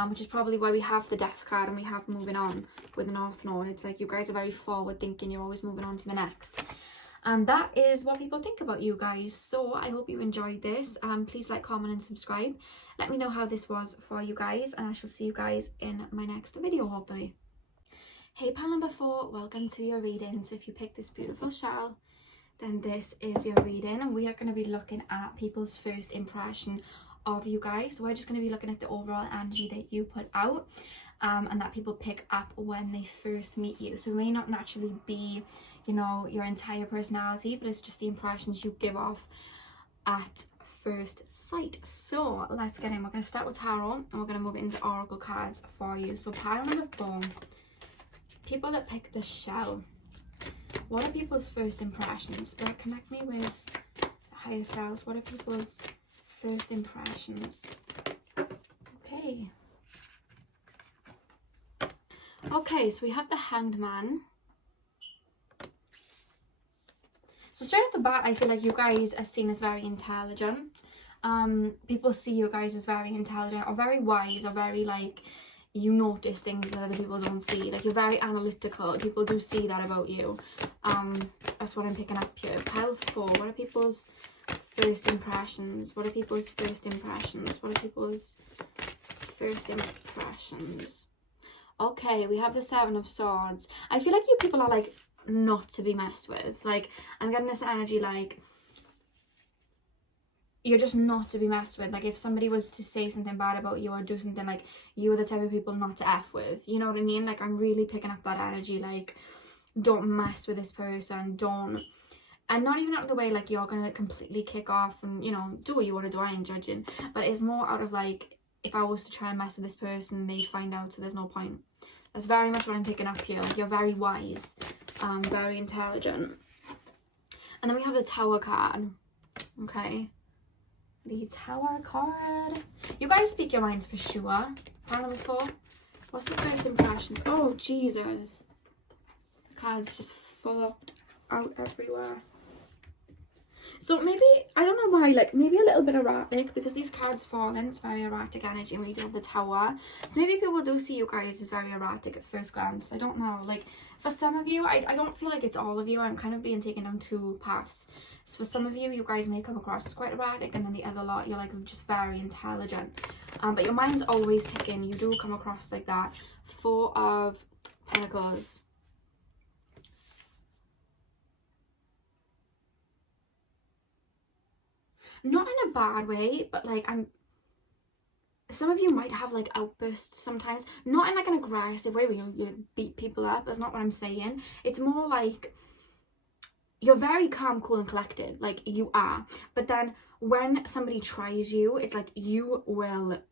Which is probably why we have the Death card and we have moving on with the North Node. It's like you guys are very forward thinking. You're always moving on to the next. And that is what people think about you guys. So I hope you enjoyed this. Please like, comment and subscribe. Let me know how this was for you guys, and I shall see you guys in my next video, hopefully. Hey pal number 4, welcome to your reading. So if you pick this beautiful shell, then this is your reading, and we are going to be looking at people's first impression of you guys. So we're just going to be looking at the overall energy that you put out, and that people pick up when they first meet you. So it may not naturally be, you know, your entire personality, but it's just the impressions you give off at first sight. So let's get in. We're going to start with tarot, and we're going to move into oracle cards for you. So pile number 4, people that pick the shell. What are people's first impressions? Spirit, connect me with higher selves. What are people's first impressions? Okay. Okay, so we have the Hanged Man. So straight off the bat, I feel like you guys are seen as very intelligent. People see you guys as very intelligent or very wise or very like, you notice things that other people don't see. Like, you're very analytical. People do see that about you. That's what I'm picking up here. Pile 4. What are people's first impressions? What are people's first impressions? What are people's first impressions? Okay, we have the 7 of Swords. I feel like you people are like not to be messed with. Like, I'm getting this energy like you're just not to be messed with. Like, if somebody was to say something bad about you or do something, like, you are the type of people not to F with. You know what I mean? Like, I'm really picking up that energy. Like, don't mess with this person. Don't. And not even out of the way, like, you're going to completely kick off and, you know, do what you want to do. I ain't judging. But it's more out of, like, if I was to try and mess with this person, they'd find out, so there's no point. That's very much what I'm picking up here. Like, you're very wise, very intelligent. And then we have the Tower card. Okay. The Tower card. You guys speak your minds for sure. Card number 4. What's the first impressions? Oh, Jesus. The cards just flopped out everywhere. So maybe, I don't know why, like, maybe a little bit erratic, because these cards fall in, it's very erratic energy, and we do have the Tower. So maybe people do see you guys as very erratic at first glance. I don't know. Like, for some of you, I don't feel like it's all of you. I'm kind of being taken down 2 paths. So for some of you, you guys may come across as quite erratic, and then the other lot, you're, like, just very intelligent. But your mind's always ticking. You do come across like that. 4 of Pentacles. Not in a bad way, but like, some of you might have like outbursts sometimes, not in like an aggressive way where you beat people up. That's not what I'm saying. It's more like you're very calm, cool and collected, like you are, but then when somebody tries you, it's like you will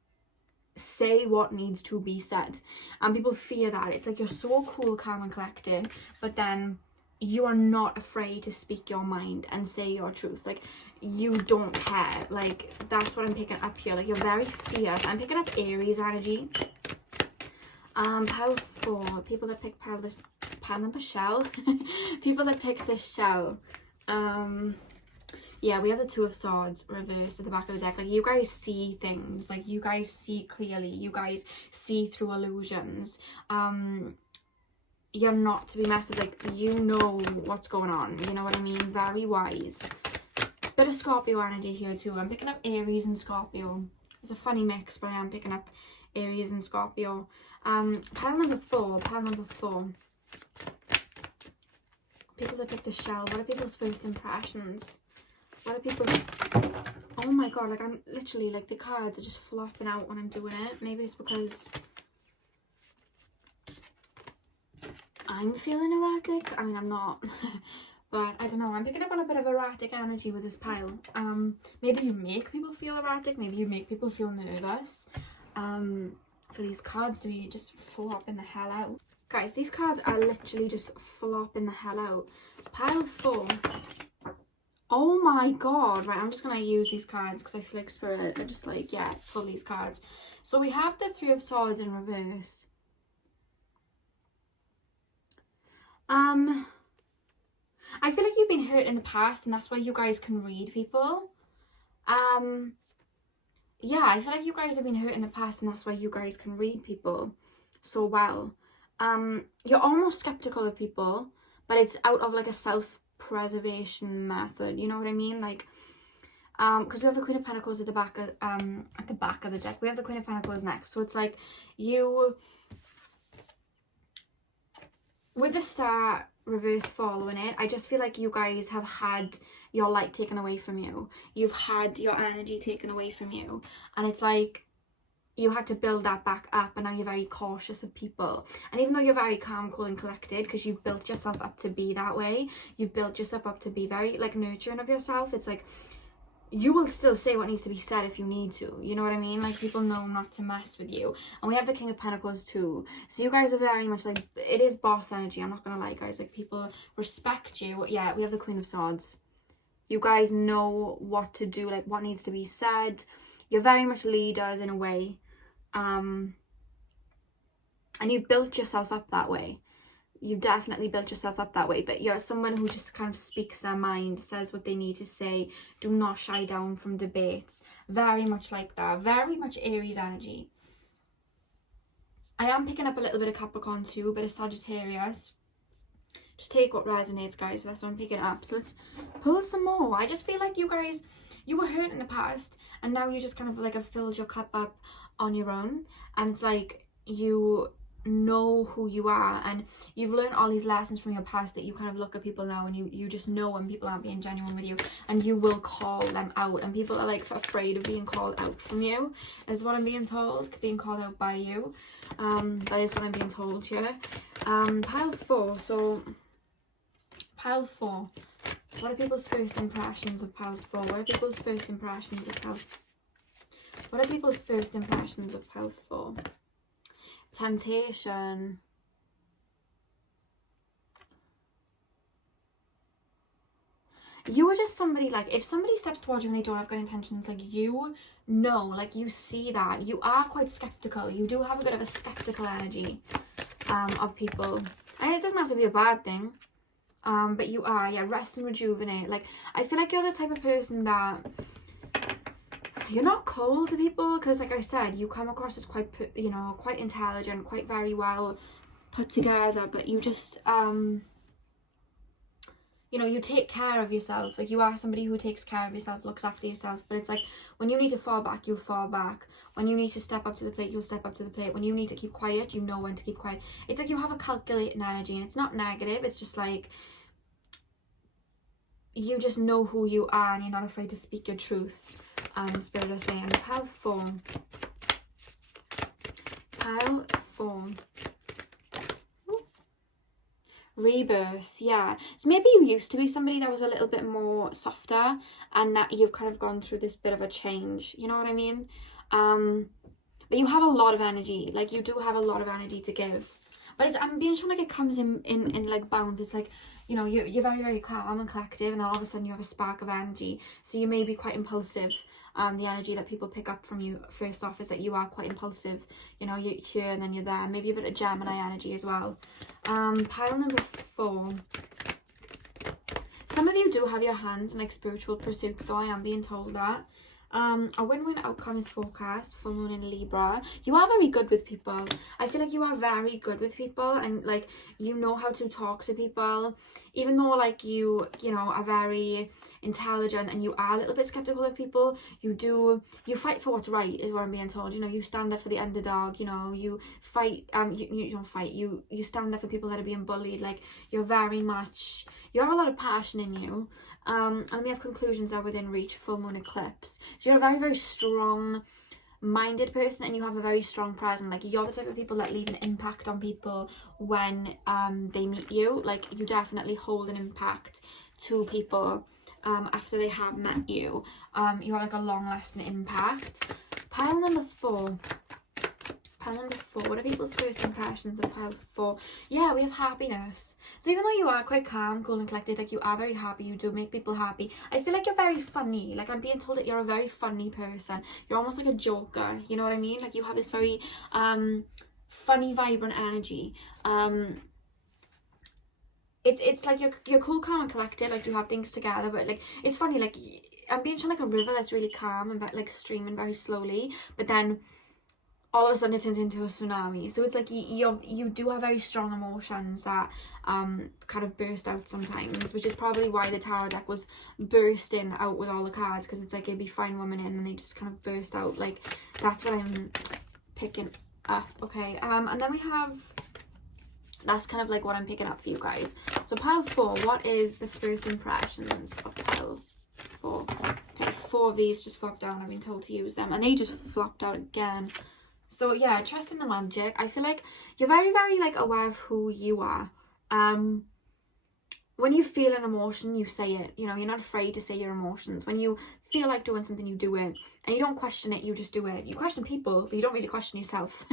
say what needs to be said, and people fear that. It's like you're so cool, calm and collected, but then you are not afraid to speak your mind and say your truth. Like, you don't care. Like, that's what I'm picking up here. Like, you're very fierce. I'm picking up Aries energy. Pile 4. People that pick pile number shell. People that pick the shell. Yeah, we have the 2 of Swords reversed at the back of the deck. Like, you guys see things. Like, you guys see clearly. You guys see through illusions. You're not to be messed with. Like, you know what's going on. You know what I mean? Very wise. Bit of Scorpio energy here too. I'm picking up Aries and Scorpio. It's a funny mix, but I am picking up Aries and Scorpio. Pile number 4. Pile number 4. People that pick the shell. What are people's first impressions? What are people's... Oh my god, like, I'm literally, like, the cards are just flopping out when I'm doing it. Maybe it's because I'm feeling erratic. I mean, I'm not. But I don't know, I'm picking up on a bit of erratic energy with this pile. Maybe you make people feel erratic. Maybe you make people feel nervous. For these cards to be just flopping the hell out. Guys, these cards are literally just flopping the hell out. Pile 4. Oh my god. Right, I'm just going to use these cards because I feel like Spirit are just like, yeah, pull these cards. So we have the 3 of Swords in reverse. I feel like you've been hurt in the past, and that's why you guys can read people. Yeah, I feel like you guys have been hurt in the past, and that's why you guys can read people so well. You're almost skeptical of people, but it's out of like a self-preservation method. You know what I mean? Like, because we have the Queen of Pentacles at the back of the deck. We have the Queen of Pentacles next, so it's like you with the Star reverse following it. I just feel like you guys have had your light taken away from you. You've had your energy taken away from you, and it's like you had to build that back up, and now you're very cautious of people. And even though you're very calm, cool and collected, because you've built yourself up to be that way, you've built yourself up to be very like nurturing of yourself, it's like you will still say what needs to be said if you need to. You know what I mean? Like, people know not to mess with you. And we have the King of Pentacles too. So you guys are very much like, it is boss energy. I'm not going to lie, guys. Like, people respect you. Yeah, we have the Queen of Swords. You guys know what to do, like what needs to be said. You're very much leaders in a way. And you've built yourself up that way. you definitely built yourself up that way, but you're someone who just kind of speaks their mind, says what they need to say, do not shy down from debates. Very much like that. Very much Aries energy. I am picking up a little bit of Capricorn too, a bit of Sagittarius. Just take what resonates, guys. That's what I'm picking up. So let's pull some more. I just feel like you guys, you were hurt in the past, and now you just kind of like have filled your cup up on your own, and it's like you know who you are, and you've learned all these lessons from your past that you kind of look at people now and you just know when people aren't being genuine with you, and you will call them out, and people are like afraid of being called out from you, is what I'm being told, being called out by you. That is what I'm being told here. Pile 4. So pile 4, what are people's first impressions of pile 4? What are people's first impressions of pile 4? Temptation. You are just somebody, like, if somebody steps towards you and they don't have good intentions, like, you know, like, you see that. You are quite skeptical. You do have a bit of a skeptical energy of people. And it doesn't have to be a bad thing. But you are, yeah, rest and rejuvenate. Like, I feel like you're the type of person that you're not cold to people, because like I said, you come across as quite, you know, quite intelligent, quite very well put together, but you just, you know, you take care of yourself. Like, you are somebody who takes care of yourself, looks after yourself, but it's like, when you need to fall back, you'll fall back. When you need to step up to the plate, you'll step up to the plate. When you need to keep quiet, you know when to keep quiet. It's like you have a calculating energy, and it's not negative, it's just like, you just know who you are, and you're not afraid to speak your truth. Spirit is saying. Pile 4. Ooh. Rebirth, yeah. So maybe you used to be somebody that was a little bit more softer, and that you've kind of gone through this bit of a change, you know what I mean? But you have a lot of energy. Like, you do have a lot of energy to give. But it's, I'm being shown like it comes in like bounds. It's like, you know, you're very, very calm and collective, and then all of a sudden you have a spark of energy. So you may be quite impulsive. The energy that people pick up from you first off is that you are quite impulsive. You know, you're here and then you're there. Maybe a bit of Gemini energy as well. Pile number 4. Some of you do have your hands in like spiritual pursuits, so I am being told that. A win-win outcome is forecast. Full moon in Libra. You are very good with people. I feel like you are very good with people, and like, you know how to talk to people, even though like you know, are very intelligent and you are a little bit skeptical of people. You fight for what's right, is what I'm being told. You know, you stand up for the underdog. You know, you fight. You don't fight. You stand up for people that are being bullied. Like, you're very much. You have a lot of passion in you. And we have conclusions are within reach. Full moon eclipse. So you're a very, very strong minded person, and you have a very strong presence. Like, you're the type of people that leave an impact on people when they meet you. Like, you definitely hold an impact to people after they have met you. You have like a long lasting impact. Pile number 4. What are people's first impressions of pile 4? Yeah, we have happiness. So even though you are quite calm, cool and collected, like, you are very happy, you do make people happy. I feel like you're very funny. Like, I'm being told that you're a very funny person. You're almost like a joker, you know what I mean? Like, you have this very funny, vibrant energy. It's like you're cool, calm and collected, like, you have things together, but like, it's funny, like, I'm being shown like a river that's really calm and like streaming very slowly, but then all of a sudden it turns into a tsunami. So it's like you do have very strong emotions that kind of burst out sometimes, which is probably why the tarot deck was bursting out with all the cards, because it's like it'd be fine 1 minute and then they just kind of burst out. Like, that's what I'm picking up. Okay, and then we have, that's kind of like what I'm picking up for you guys. So pile 4, what is the first impressions of pile 4? Okay, 4 of these just flopped down. I've been told to use them, and they just flopped out again. So yeah, trust in the magic. I feel like you're very, very like aware of who you are. When you feel an emotion, you say it. You know, you're not afraid to say your emotions. When you feel like doing something, you do it. And you don't question it, you just do it. You question people, but you don't really question yourself.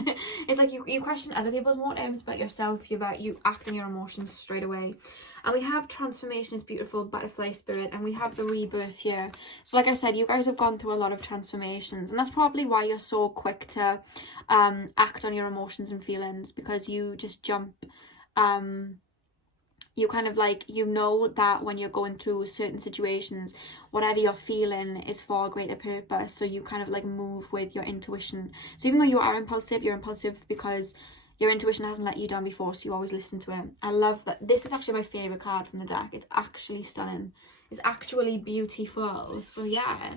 It's like you question other people's motives, but yourself, you act on your emotions straight away. And we have transformation is beautiful, butterfly spirit, and we have the rebirth here. So like I said, you guys have gone through a lot of transformations, and that's probably why you're so quick to act on your emotions and feelings, because you just jump you kind of like, you know that when you're going through certain situations, whatever you're feeling is for a greater purpose. So you kind of like move with your intuition. So even though you are impulsive, you're impulsive because your intuition hasn't let you down before, so you always listen to it. I love that. This is actually my favourite card from the deck. It's actually stunning. It's actually beautiful. So yeah.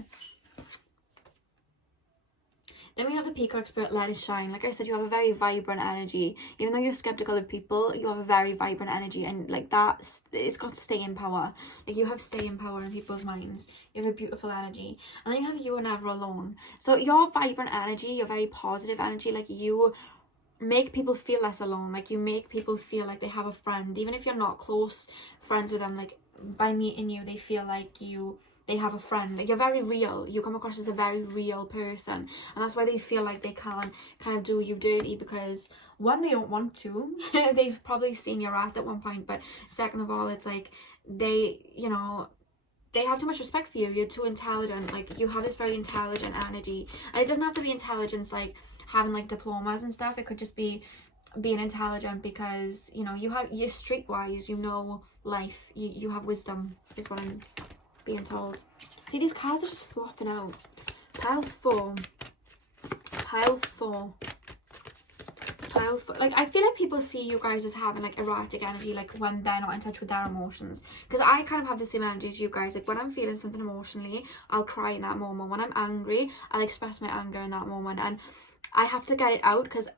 Then we have the Peacock Spirit, Let It Shine. Like I said, you have a very vibrant energy. Even though you're skeptical of people, you have a very vibrant energy. And like that, it's got staying power. Like you have staying power in people's minds. You have a beautiful energy. And then you have You Are Never Alone. So your vibrant energy, your very positive energy, like you make people feel less alone. Like you make people feel like they have a friend. Even if you're not close friends with them, like by meeting you, they feel like they have a friend. Like you're very real. You come across as a very real person, and that's why they feel like they can kind of do you dirty, because one, they don't want to. They've probably seen your art at one point, but second of all, it's like they, you know, they have too much respect for you. You're too intelligent. Like you have this very intelligent energy, and it doesn't have to be intelligence like having like diplomas and stuff. It could just be being intelligent because, you know, you're streetwise, you know life, you have wisdom is what I'm being told. See, these cards are just flopping out. Pile 4, pile 4, pile 4. Like I feel like people see you guys as having like erratic energy, like when they're not in touch with their emotions, because I kind of have the same energy as you guys. Like when I'm feeling something emotionally, I'll cry in that moment. When I'm angry, I'll express my anger in that moment, and I have to get it out, because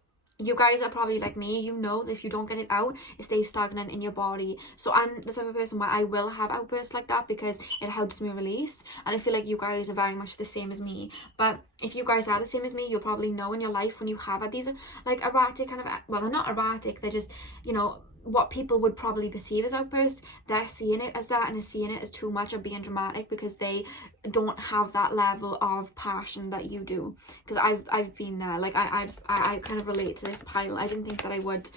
you guys are probably like me, you know that if you don't get it out, it stays stagnant in your body. So I'm the type of person where I will have outbursts like that because it helps me release, and I feel like you guys are very much the same as me. But if you guys are the same as me, you'll probably know in your life when you have had these like erratic kind of, well, they're not erratic, they're just, you know, what people would probably perceive as outbursts, they're seeing it as that, and is seeing it as too much of being dramatic because they don't have that level of passion that you do. Because I've been there. Like I kind of relate to this pile. I didn't think that I would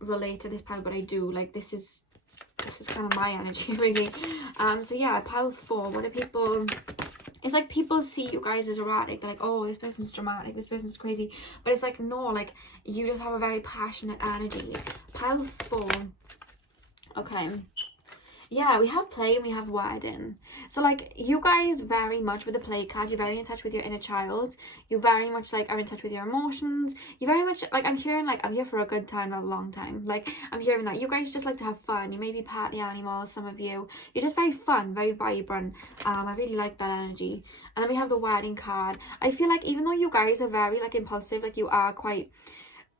relate to this pile, but I do. Like this is kind of my energy really. So yeah, pile 4. What are people? It's like people see you guys as erratic. They're like, oh, this person's dramatic, this person's crazy. But it's like, no, like, you just have a very passionate energy. Pile 4. Okay. Yeah, we have play and we have wedding. So, like, you guys very much with the play card, you're very in touch with your inner child. You very much, like, are in touch with your emotions. You very much, like, I'm hearing, like, I'm here for a good time, not a long time. Like, I'm hearing that. You guys just like to have fun. You may be party animals, some of you. You're just very fun, very vibrant. I really like that energy. And then we have the wedding card. I feel like even though you guys are very, like, impulsive, like, you are quite...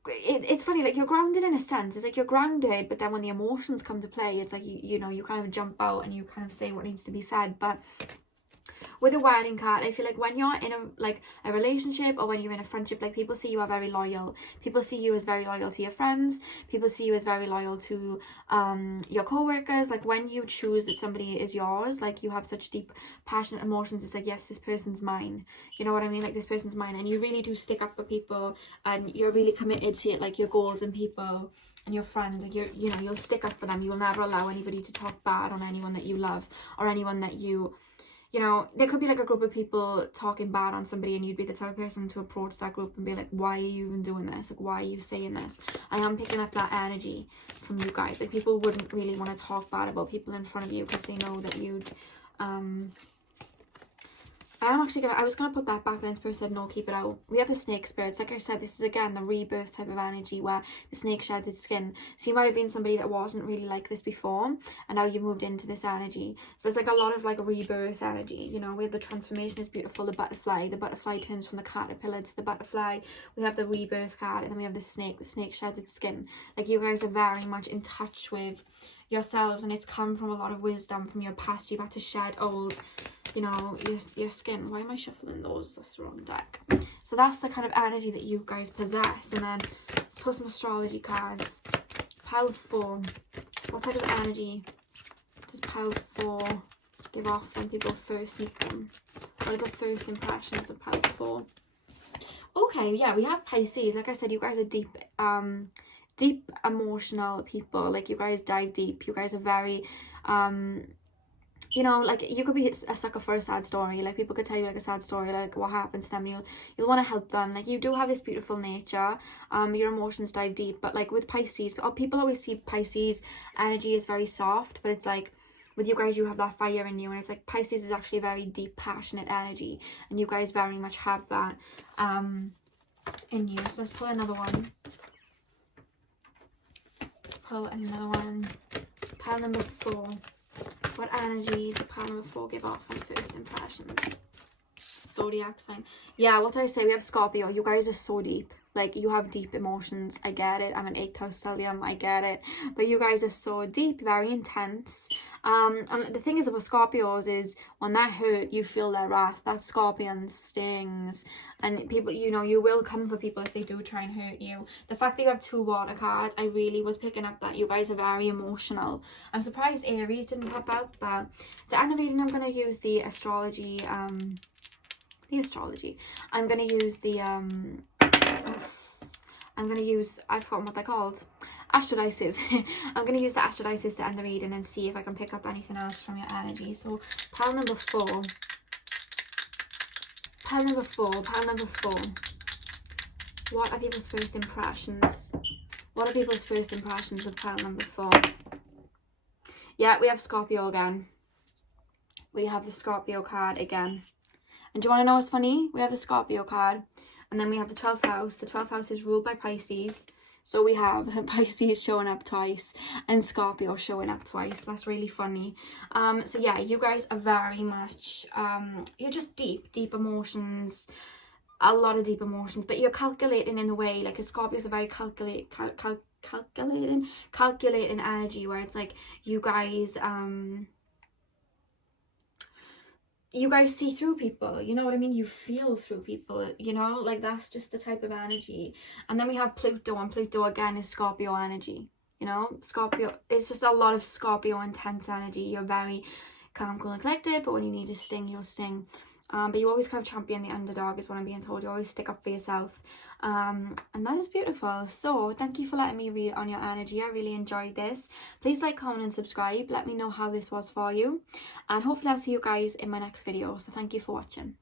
It's funny, like you're grounded in a sense. It's like you're grounded, but then when the emotions come to play, it's like you know, you kind of jump out and you kind of say what needs to be said. But with a wedding card, I feel like when you're in a relationship, or when you're in a friendship, like people see you are very loyal. People see you as very loyal to your friends. People see you as very loyal to your co-workers. Like when you choose that somebody is yours, like you have such deep passionate emotions. It's like, yes, this person's mine. You know what I mean? Like this person's mine, and you really do stick up for people, and you're really committed to like your goals and people and your friends. Like you'll stick up for them. You'll never allow anybody to talk bad on anyone that you love, or anyone that you know, there could be like a group of people talking bad on somebody, and you'd be the type of person to approach that group and be like, why are you even doing this? Like, why are you saying this? I am picking up that energy from you guys. Like, people wouldn't really want to talk bad about people in front of you because they know that you'd, I was gonna put that back, then Spirit said no, keep it out. We have the snake spirits. Like I said, this is again the rebirth type of energy where the snake sheds its skin. So you might have been somebody that wasn't really like this before, and now you moved into this energy. So there's like a lot of like rebirth energy, you know. We have the transformation is beautiful, the butterfly. The butterfly turns from the caterpillar to the butterfly. We have the rebirth card, and then we have the snake. The snake sheds its skin. Like you guys are very much in touch with yourselves, and it's come from a lot of wisdom from your past. You've had to shed old, you know, your skin. Why am I shuffling those? That's the wrong deck. So that's the kind of energy that you guys possess. And then let's pull some astrology cards. Pile 4. What type of energy does pile 4 give off when people first meet them? What are the first impressions of pile 4? Okay, yeah, we have Pisces. Like I said, you guys are deep emotional people. Like you guys dive deep. You guys are very you know, like, you could be a sucker for a sad story. Like, people could tell you like a sad story, like what happened to them, and you'll want to help them. Like, you do have this beautiful nature. Your emotions dive deep, but like with Pisces, people always see Pisces energy as very soft, but it's like, with you guys, you have that fire in you, and it's like Pisces is actually a very deep, passionate energy, and you guys very much have that in you. So let's pull another one. Pull another one. Pile number 4. What energy did pile number 4 give off on first impressions? Zodiac sign. Yeah, what did I say? We have Scorpio. You guys are so deep. Like, you have deep emotions. I get it. I'm an 8th house stellium. I get it. But you guys are so deep, very intense. And the thing is about Scorpios is when they're hurt, you feel their wrath. That scorpion stings. And people, you know, you will come for people if they do try and hurt you. The fact that you have 2 water cards, I really was picking up that you guys are very emotional. I'm surprised Aries didn't pop out, but to end the reading, I'm going to use the astrology, I'm going to use the I've forgotten what they're called, Astrodices. I'm going to use the Astrodices to end the reading and see if I can pick up anything else from your energy. So pile number 4, what are people's first impressions? What are people's first impressions of pile number 4? Yeah, we have Scorpio again. We have the Scorpio card again. And do you want to know what's funny? We have the Scorpio card, and then we have the 12th house. The 12th house is ruled by Pisces. So we have Pisces showing up twice and Scorpio showing up twice. That's really funny. So yeah, you guys are very much, you're just deep emotions. A lot of deep emotions, but you're calculating in a way, like a Scorpio is a very calculating energy, where it's like you guys see through people, you know what I mean? You feel through people, you know, like that's just the type of energy. And then we have Pluto, and Pluto again is Scorpio energy, you know? Scorpio, it's just a lot of Scorpio intense energy. You're very calm, cool and collected, but when you need to sting, you'll sting. But you always kind of champion the underdog is what I'm being told. You always stick up for yourself. And that is beautiful. So thank you for letting me read on your energy. I really enjoyed this. Please like, comment and subscribe. Let me know how this was for you. And hopefully I'll see you guys in my next video. So thank you for watching.